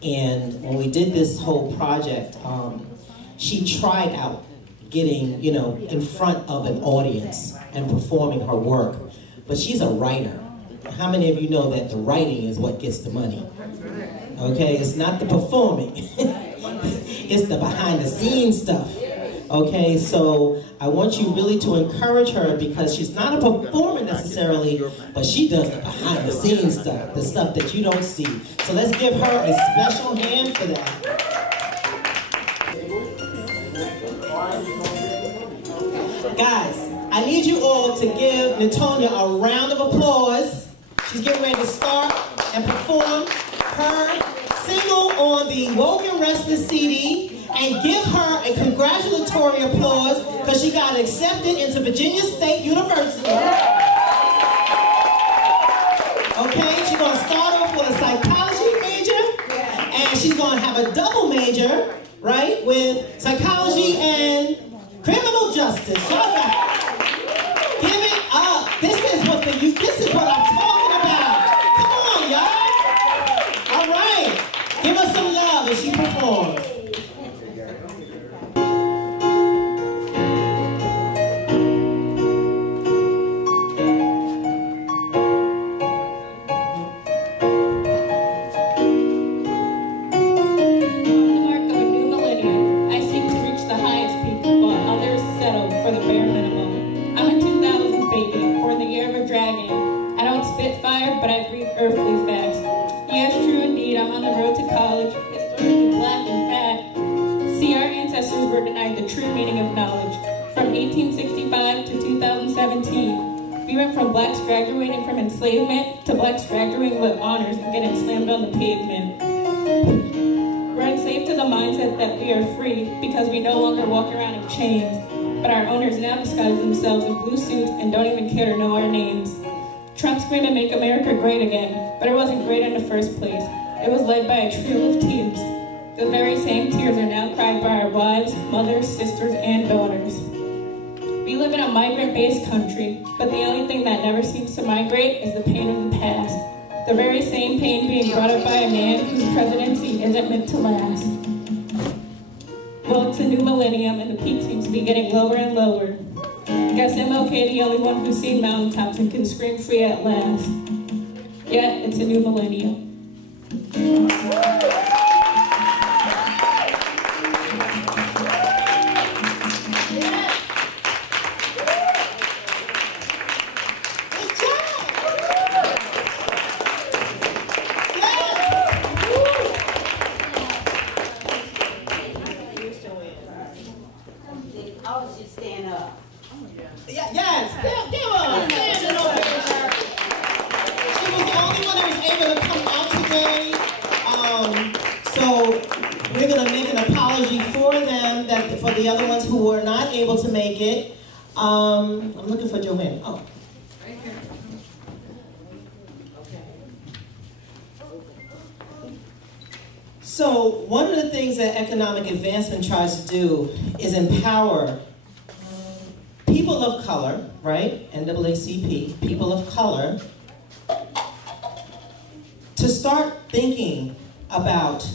And when we did this whole project, she tried out getting, you know, in front of an audience and performing her work. But she's a writer. How many of you know that the writing is what gets the money? Okay, it's not the performing. It's the behind the scenes stuff. Okay, so I want you really to encourage her because she's not a performer necessarily, but she does the behind the scenes stuff, the stuff that you don't see. So let's give her a special hand for that. Guys, I need you all to give Natonia a round of applause. She's getting ready to start and perform her single on the Woke and Restless CD. And give her a congratulatory applause because she got accepted into Virginia State University. Okay, she's going to start off with a psychology major, and she's going to have a double major, right, with psychology and criminal justice. Y'all got, give it up. This is what I'm talking about. Come on, y'all. All right, give her some love as she performs. Earthly facts. Yes, true indeed, I'm on the road to college, historically black and fat. See, our ancestors were denied the true meaning of knowledge. From 1865 to 2017, we went from blacks graduating from enslavement to blacks graduating with honors and getting slammed on the pavement. We're enslaved to the mindset that we are free because we no longer walk around in chains, but our owners now disguise themselves in blue suits and don't even care to know our names. Trump screamed to make America great again, but it wasn't great in the first place. It was led by a trio of tears. The very same tears are now cried by our wives, mothers, sisters, and daughters. We live in a migrant-based country, but the only thing that never seems to migrate is the pain of the past. The very same pain being brought up by a man whose presidency isn't meant to last. Well, it's a new millennium, and the peak seems to be getting lower and lower. Guess MLK, the only one who's seen mountaintops and can scream free at last. Yet, it's a new millennium. For the other ones who were not able to make it, I'm looking for Joanne. Oh. Right here. Okay. So one of the things that economic advancement tries to do is empower people of color, right? NAACP, people of color, to start thinking about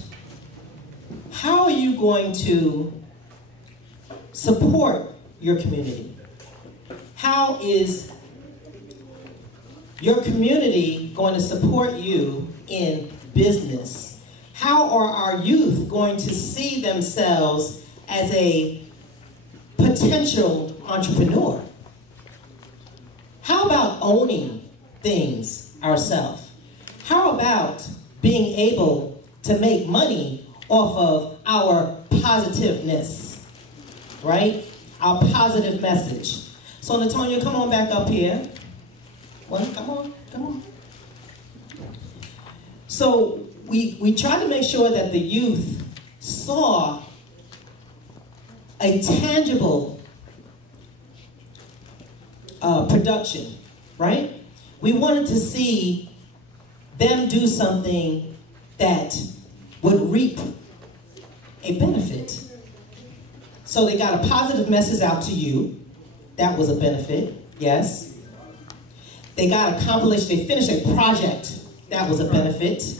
how are you going to support your community? How is your community going to support you in business? How are our youth going to see themselves as a potential entrepreneur? How about owning things ourselves? How about being able to make money off of our positiveness, right? Our positive message. So Natonia, come on back up here. Well, come on. So we tried to make sure that the youth saw a tangible production, right? We wanted to see them do something that would reap a benefit. So they got a positive message out to you. That was a benefit, yes. They got accomplished, they finished a project. That was a benefit.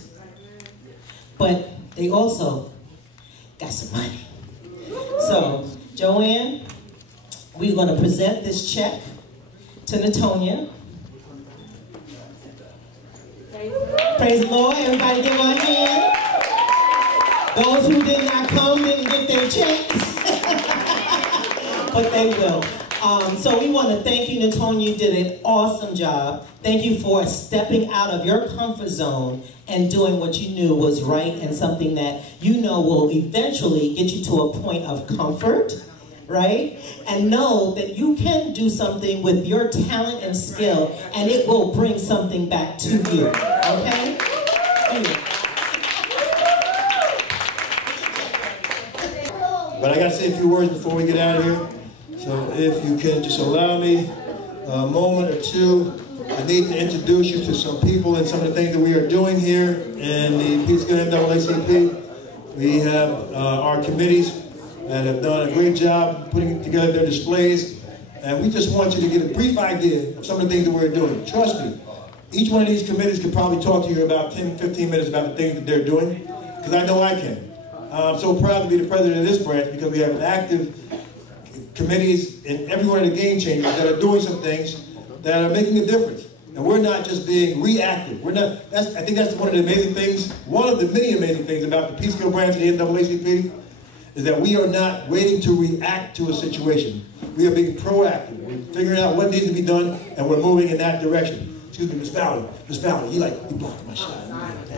But they also got some money. So, Joanne, we're going to present this check to Natonia. Praise the Lord. Everybody give her a hand. Those who did not come didn't get their checks. But they will. So we want to thank you, Natonia. You did an awesome job. Thank you for stepping out of your comfort zone and doing what you knew was right and something that you know will eventually get you to a point of comfort, right? And know that you can do something with your talent and skill, and it will bring something back to you, okay? But I got to say a few words before we get out of here. So if you can just allow me a moment or two, I need to introduce you to some people and some of the things that we are doing here in the Peekskill NAACP. We have our committees that have done a great job putting together their displays. And we just want you to get a brief idea of some of the things that we're doing. Trust me, each one of these committees could probably talk to you about 10, 15 minutes about the things that they're doing, because I know I can. I'm so proud to be the president of this branch because we have an active committees in every one of the game changers that are doing some things that are making a difference. And we're not just being reactive. We're not, I think that's one of the amazing things, one of the many amazing things about the Peekskill branch of the NAACP is that we are not waiting to react to a situation. We are being proactive. We're figuring out what needs to be done and we're moving in that direction. Excuse me, Miss Ballard. Miss Ballard, you blocked my shot.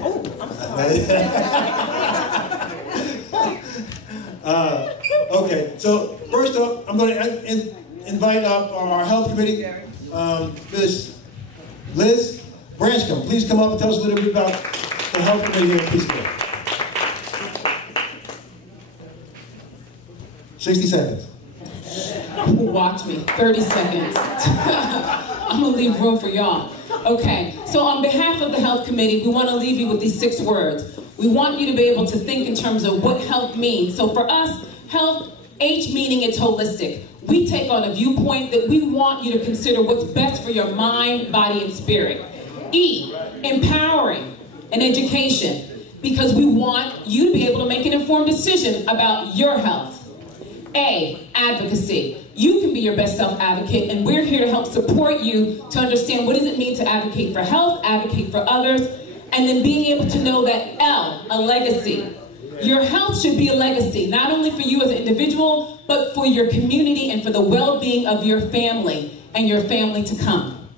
Oh, I'm sorry. Okay, so first up, I'm going to invite up our health committee, Ms. Liz Branchcombe. Please come up and tell us a little bit about the health committee here at Peekskill. 60 seconds. Watch me, 30 seconds. I'm gonna leave room for y'all. Okay, so on behalf of the health committee, we want to leave you with these 6 words. We want you to be able to think in terms of what health means. So for us, health, H meaning it's holistic. We take on a viewpoint that we want you to consider what's best for your mind, body, and spirit. E, empowering and education, because we want you to be able to make an informed decision about your health. A, advocacy. You can be your best self-advocate, and we're here to help support you to understand what does it mean to advocate for health, advocate for others, and then being able to know that L, a legacy. Your health should be a legacy, not only for you as an individual, but for your community and for the well-being of your family and your family to come.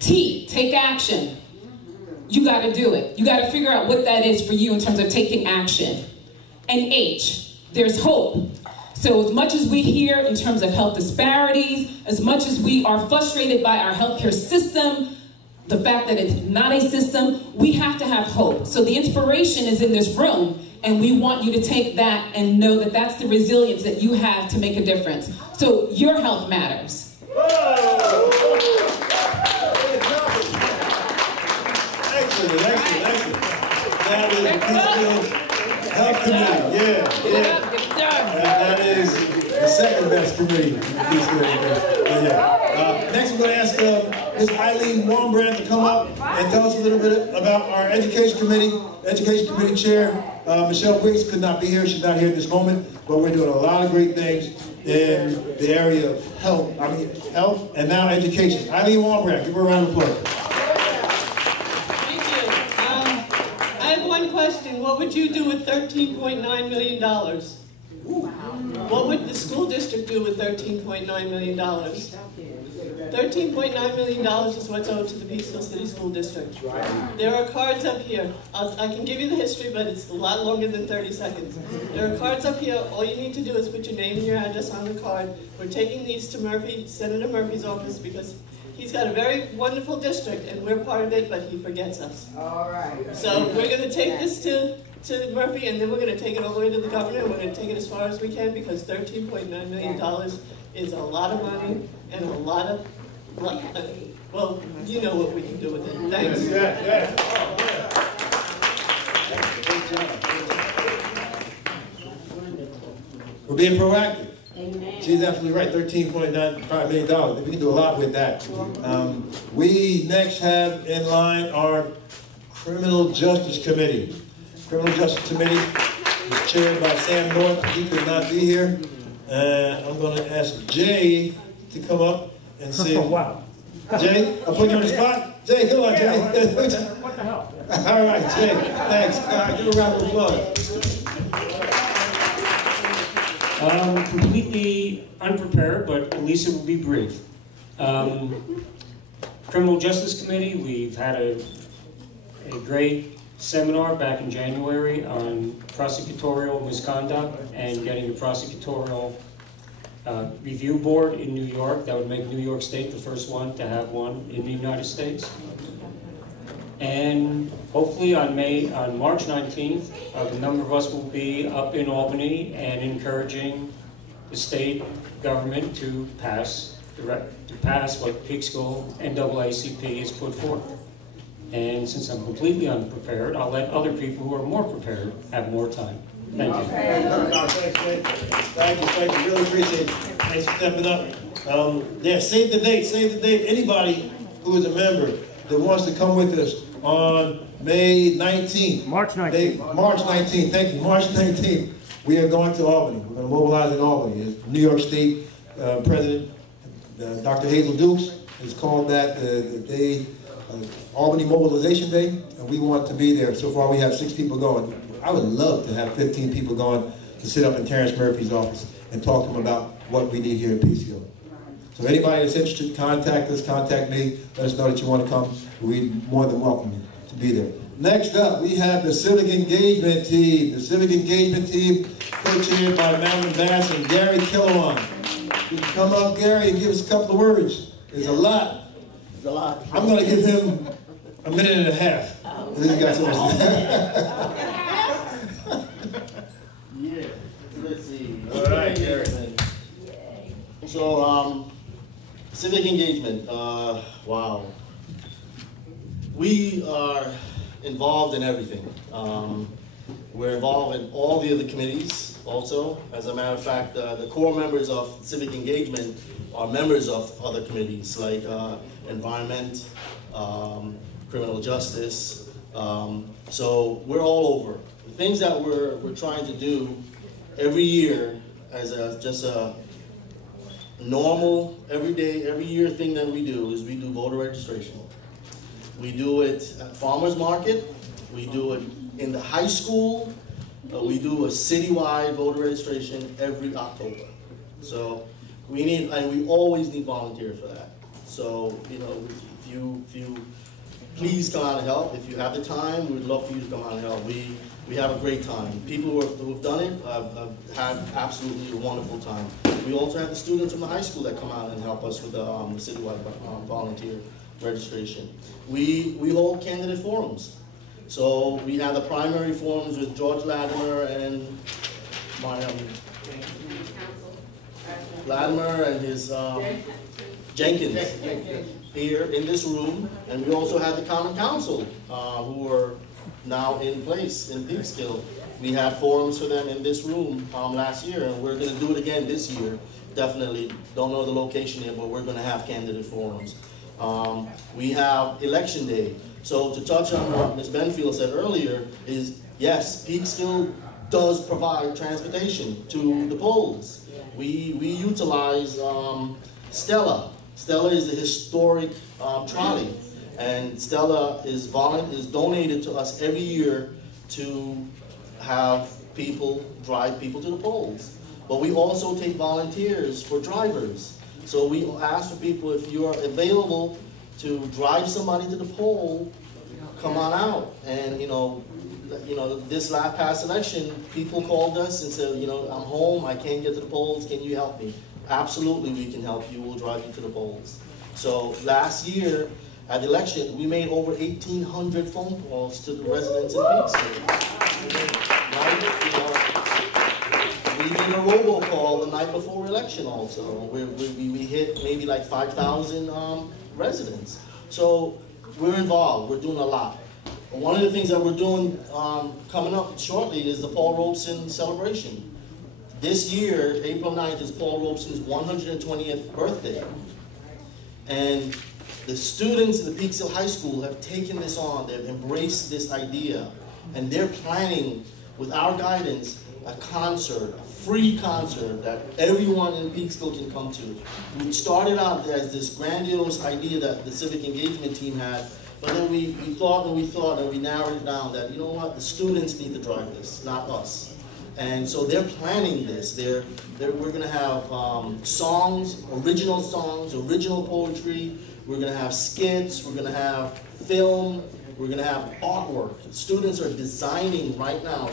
T, take action. You got to do it. You got to figure out what that is for you in terms of taking action. And H, there's hope. So as much as we hear in terms of health disparities, as much as we are frustrated by our healthcare system, the fact that it's not a system, we have to have hope. So the inspiration is in this room, and we want you to take that and know that that's the resilience that you have to make a difference. So your health matters. Excellent. That is Peekskill's health committee. Yeah. That is the second best committee. Next, we're going to ask Ms. Eileen Wombrand to come up and tell us a little bit about our education committee. Education committee chair, Michelle Wicks, could not be here. She's not here at this moment, but we're doing a lot of great things in the area of health and now education. Eileen Wombrand, give her a round of applause. Thank you. I have one question. What would you do with $13.9 million? What would the school district do with $13.9 million? $13.9 million is what's owed to the Peekskill City School District. There are cards up here. I can give you the history, but it's a lot longer than 30 seconds. There are cards up here. All you need to do is put your name and your address on the card. We're taking these to Senator Murphy's office, because he's got a very wonderful district, and we're part of it, but he forgets us. All right. So we're going to take this to Murphy, and then we're going to take it all the way to the governor, and we're going to take it as far as we can, because $13.9 million is a lot of money and a lot of, well, you know what we can do with it. Thanks. We're being proactive. Amen. She's absolutely right, $13.95 million. We can do a lot with that. We next have in line our Criminal Justice Committee. Criminal Justice Committee is chaired by Sam North. He could not be here. And I'm going to ask Jay to come up and say, wow. Jay, I'm putting you on the spot. Jay, come on, Jay. What the hell? All right, Jay, thanks. Give a round of applause. Completely unprepared, but at least it will be brief. Criminal Justice Committee, we've had a great seminar back in January on prosecutorial misconduct and getting a prosecutorial review board in New York. That would make New York State the first one to have one in the United States. And hopefully on March 19th, a number of us will be up in Albany and encouraging the state government to pass what Peekskill NAACP has put forth. And since I'm completely unprepared, I'll let other people who are more prepared have more time. Thank you. Thank you, really appreciate it. Thanks for stepping up. Yeah, save the date. Anybody who is a member that wants to come with us on May 19th. March 19th. March 19th, thank you. March 19th, we are going to Albany. We're going to mobilize in Albany. As New York State President Dr. Hazel Dukes has called that the day, Albany Mobilization Day, and we want to be there. So far we have 6 people going. I would love to have 15 people going to sit up in Terrence Murphy's office and talk to him about what we need here at Peekskill. So anybody that's interested, contact us, contact me, let us know that you want to come. We're more than welcome to be there. Next up, we have the Civic Engagement Team. The Civic Engagement Team, co-chaired by Madeline Bass and Gary Killawan. You can come up, Gary, and give us a couple of words. There's a lot. There's a lot. I'm going to give him a minute and a half. This guy's Yeah, let's see. All right, Gary. So, civic engagement, wow. We are involved in everything. We're involved in all the other committees also. As a matter of fact, the core members of civic engagement are members of other committees like environment, criminal justice. So we're all over. The things that we're trying to do every year as just a normal, everyday, every year thing that we do is we do voter registration. We do it at farmers market. We do it in the high school. We do a citywide voter registration every October. So we need, and we always need volunteers for that. So, you know, if you please come out and help. If you have the time, we would love for you to come out and help. We have a great time. People who have done it have absolutely a wonderful time. We also have the students from the high school that come out and help us with the citywide volunteer registration. We hold candidate forums. So we have the primary forums with George Latimer and Latimer and his Jenkins here in this room, and we also have the Common Council who are now in place in Peekskill. We had forums for them in this room last year, and we're going to do it again this year. Definitely, don't know the location yet, but we're going to have candidate forums. We have election day. So to touch on what Ms. Benfield said earlier is, yes, Peekskill does provide transportation to the polls. We utilize Stella. Stella is the historic trolley, and Stella is donated to us every year to have people drive people to the polls. But we also take volunteers for drivers. So we ask for people, if you're available to drive somebody to the poll, come on out. And this past election, people called us and said, I'm home, I can't get to the polls, can you help me? Absolutely, we can help you, we'll drive you to the polls. So last year, at the election, we made over 1,800 phone calls to the residents in Peekskill. We did a robocall the night before election also. We hit maybe like 5,000 residents. So we're involved, we're doing a lot. One of the things that we're doing coming up shortly is the Paul Robeson celebration. This year, April 9th, is Paul Robeson's 120th birthday. And the students in the Peekskill High School have taken this on, they've embraced this idea, and they're planning, with our guidance, a concert, a free concert that everyone in Peekskill can come to. We started out as this grandiose idea that the civic engagement team had, but then we thought and we narrowed it down that, the students need to drive this, not us. And so they're planning this. We're going to have songs, original poetry. We're going to have skits. We're going to have film. We're going to have artwork. Students are designing right now.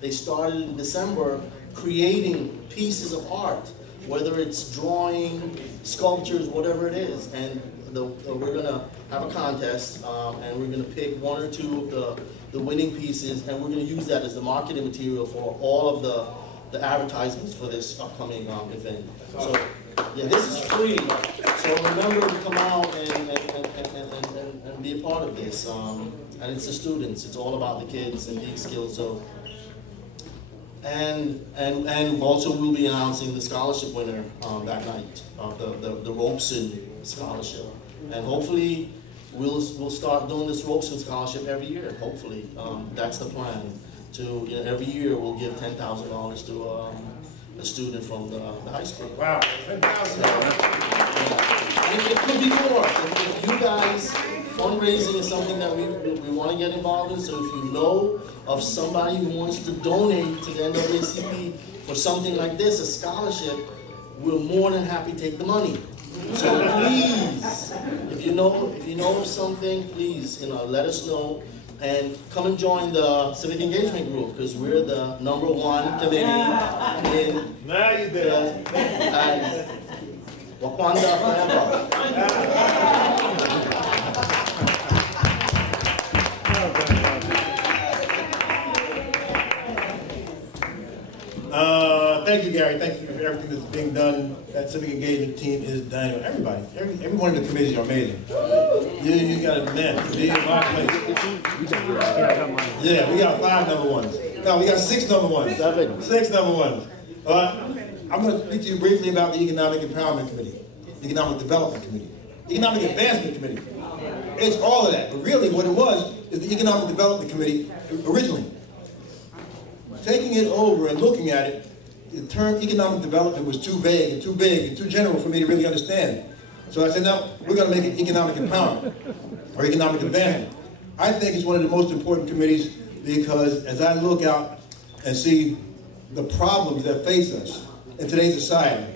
They started in December creating pieces of art, whether it's drawing, sculptures, whatever it is. And we're going to have a contest, and we're going to pick one or two of the winning pieces, and we're going to use that as the marketing material for all of the advertisements for this upcoming event. So, yeah, this is free. So remember to come out and be a part of this. And it's the students. It's all about the kids and Peekskill. So, and also we'll be announcing the scholarship winner that night of the Robeson scholarship, and hopefully we'll start doing this Robeson scholarship every year. Hopefully, that's the plan. To every year we'll give $10,000 to a student from the high school. Wow, $10,000. And it could be more. If you guys, fundraising is something that we want to get involved in. So if you know of somebody who wants to donate to the NAACP for something like this, a scholarship, we're more than happy to take the money. So please, if you know of something, please, let us know, and come and join the civic engagement group, because we're the #1 committee in now you there. Wakanda forever. Thank you, Gary. Thank you for everything that's being done. That civic engagement team is done. Everybody, every one of the committees are amazing. You got a man. Be in my place. Yeah, we got 5 #1s. No, we got 6 #1s. 6 #1s. I'm going to speak to you briefly about the Economic Empowerment Committee, Economic Development Committee, Economic Advancement Committee. It's all of that, but really what it was is the Economic Development Committee originally. Taking it over and looking at it, the term economic development was too vague and too general for me to really understand. So I said, no, we're going to make it economic empowerment or economic advancement. I think it's one of the most important committees because as I look out and see the problems that face us in today's society,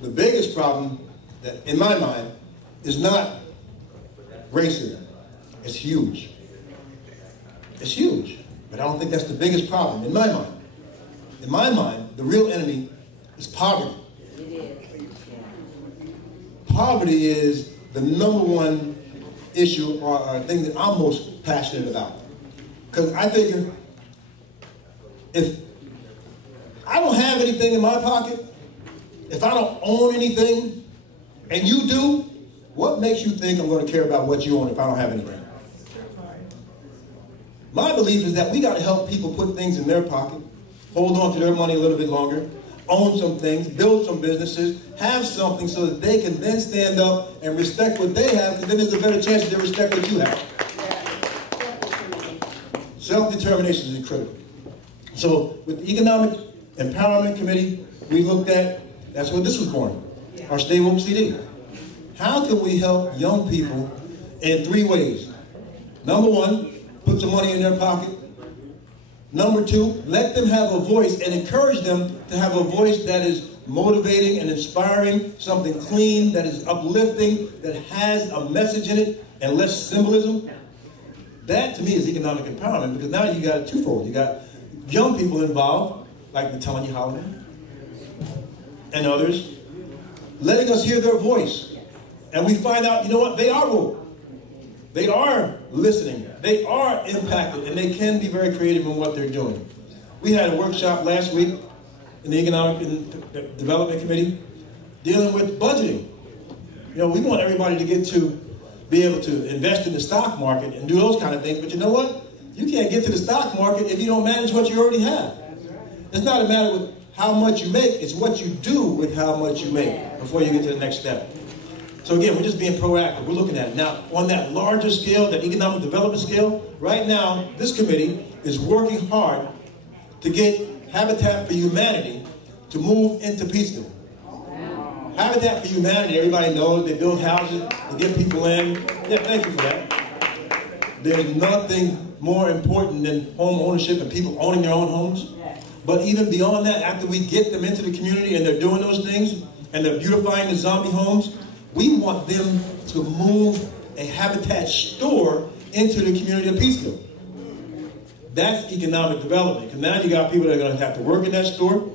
the biggest problem that, in my mind, is not racism. It's huge. It's huge. But I don't think that's the biggest problem, in my mind. In my mind, the real enemy is poverty. Poverty is the #1 issue or thing that I'm most passionate about. Because I figure, if I don't have anything in my pocket, if I don't own anything, and you do, what makes you think I'm going to care about what you own if I don't have anything? My belief is that we got to help people put things in their pocket, hold on to their money a little bit longer, own some things, build some businesses, have something so that they can then stand up and respect what they have, because then there's a better chance that they respect what you have. Self-determination is critical. So with the Economic Empowerment Committee, we looked at, that's where this was born, our Stay Woke CD. How can we help young people in 3 ways? #1, put some money in their pocket. Number two, let them have a voice and encourage them to have a voice that is motivating and inspiring, something clean, that is uplifting, that has a message in it and less symbolism. That to me is economic empowerment, because now you got twofold. You got young people involved, like Natanya Holiday and others, letting us hear their voice. And we find out, you know what, they are woke. They are listening. They are impacted, and they can be very creative in what they're doing. We had a workshop last week in the Economic Development Committee dealing with budgeting. You know, we want everybody to get to be able to invest in the stock market and do those kind of things, but you know what? You can't get to the stock market if you don't manage what you already have. It's not a matter of how much you make, it's what you do with how much you make before you get to the next step. So again, we're just being proactive. We're looking at it. Now, on that larger scale, that economic development scale, right now, this committee is working hard to get Habitat for Humanity to move into Peekskill. Habitat for Humanity, everybody knows, they build houses, they get people in. Yeah, thank you for that. There's nothing more important than home ownership and people owning their own homes. But even beyond that, after we get them into the community and they're doing those things, and they're beautifying the zombie homes, we want them to move a Habitat store into the community of Peekskill. That's economic development. Because now you got people that are going to have to work in that store,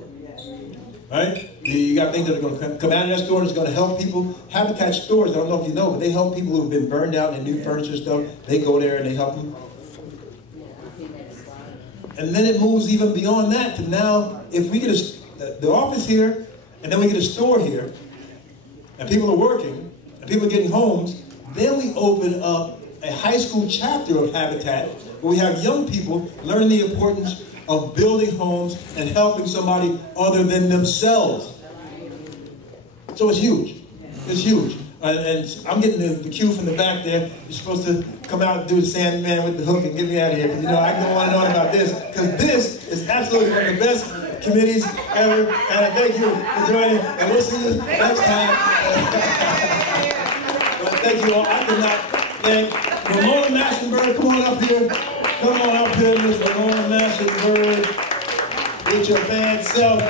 right? You got things that are going to come out of that store and it's going to help people. Habitat stores, I don't know if you know, but they help people who've been burned out and new furniture stuff. They go there and they help them. And then it moves even beyond that to now, if we get the office here, and then we get a store here, and people are working, and people are getting homes, then we open up a high school chapter of Habitat, where we have young people learning the importance of building homes and helping somebody other than themselves. So it's huge. It's huge. And I'm getting the cue from the back there. You're supposed to come out and do the Sandman with the hook and get me out of here. You know, I can go on and on about this, because this is absolutely one of the best committees ever. And I thank you for joining, and we'll see you next time. But thank you all. I cannot thank Ramona Massenberg. Come on up here. Come on up here, Miss Ramona Massenberg, with your bad self.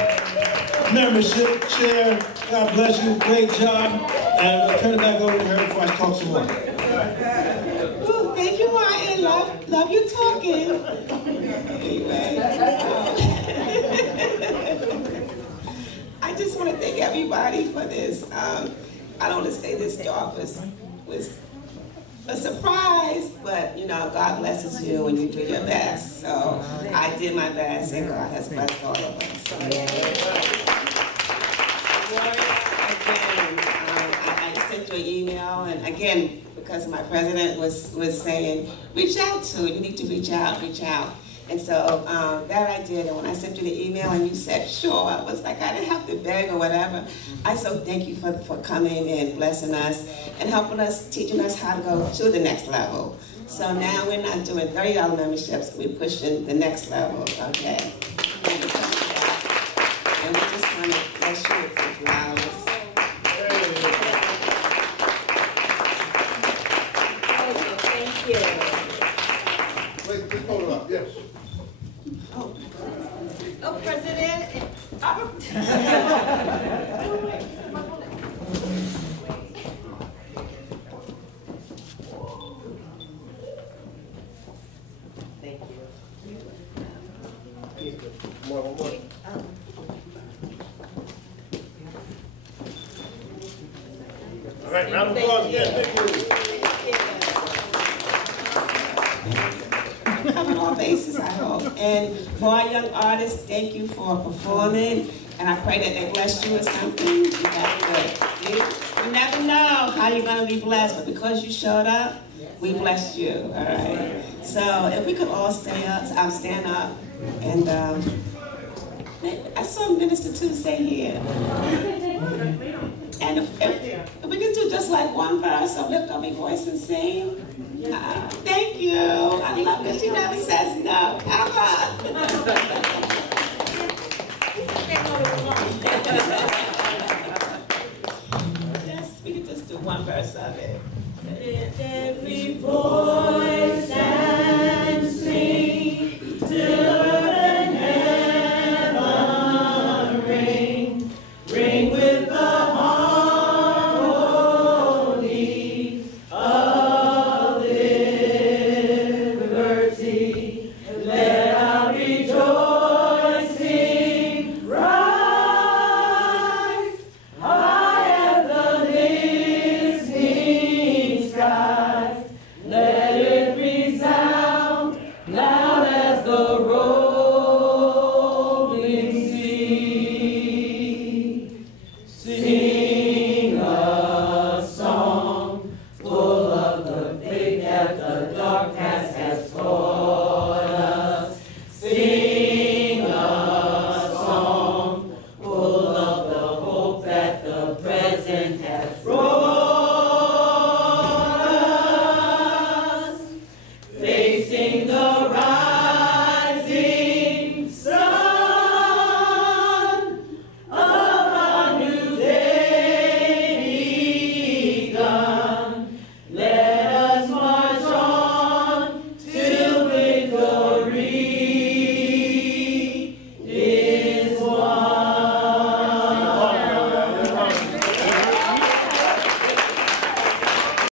Membership chair. God bless you. Great job. And I'll turn it back over to her before I talk some more. Ooh, thank you, Martin. Love you talking. Anyway, I just want to thank everybody for this. I don't want to say this talk was a surprise, but you know, God blesses you when you do your best. So I did my best, and God has blessed all of us. So, I sent you an email, and again, because my president was saying, reach out to it. You need to reach out. And so that I did, and when I sent you the email and you said, sure, I was like, I didn't have to beg or whatever. I so thank you for coming and blessing us and helping us, teaching us how to go to the next level. So now we're not doing $30 memberships, we're pushing the next level, okay? And we just want to bless you with some flowers. Thank you. Wait, just hold it up, yes. Oh, President. Thank you. One more. All right, round of applause again. Thank you. Covering all bases, I hope. And for our young artists, thank you for performing. And I pray that they blessed you with something. You got good. See? You never know how you're going to be blessed, but because you showed up, we blessed you. All right. So if we could all stand up. And I saw Minister Tuesday here. And if we could do just like one verse, or lift up my voice and sing. Thank you. I love that she never says no. We could just do one verse of it. Every voice that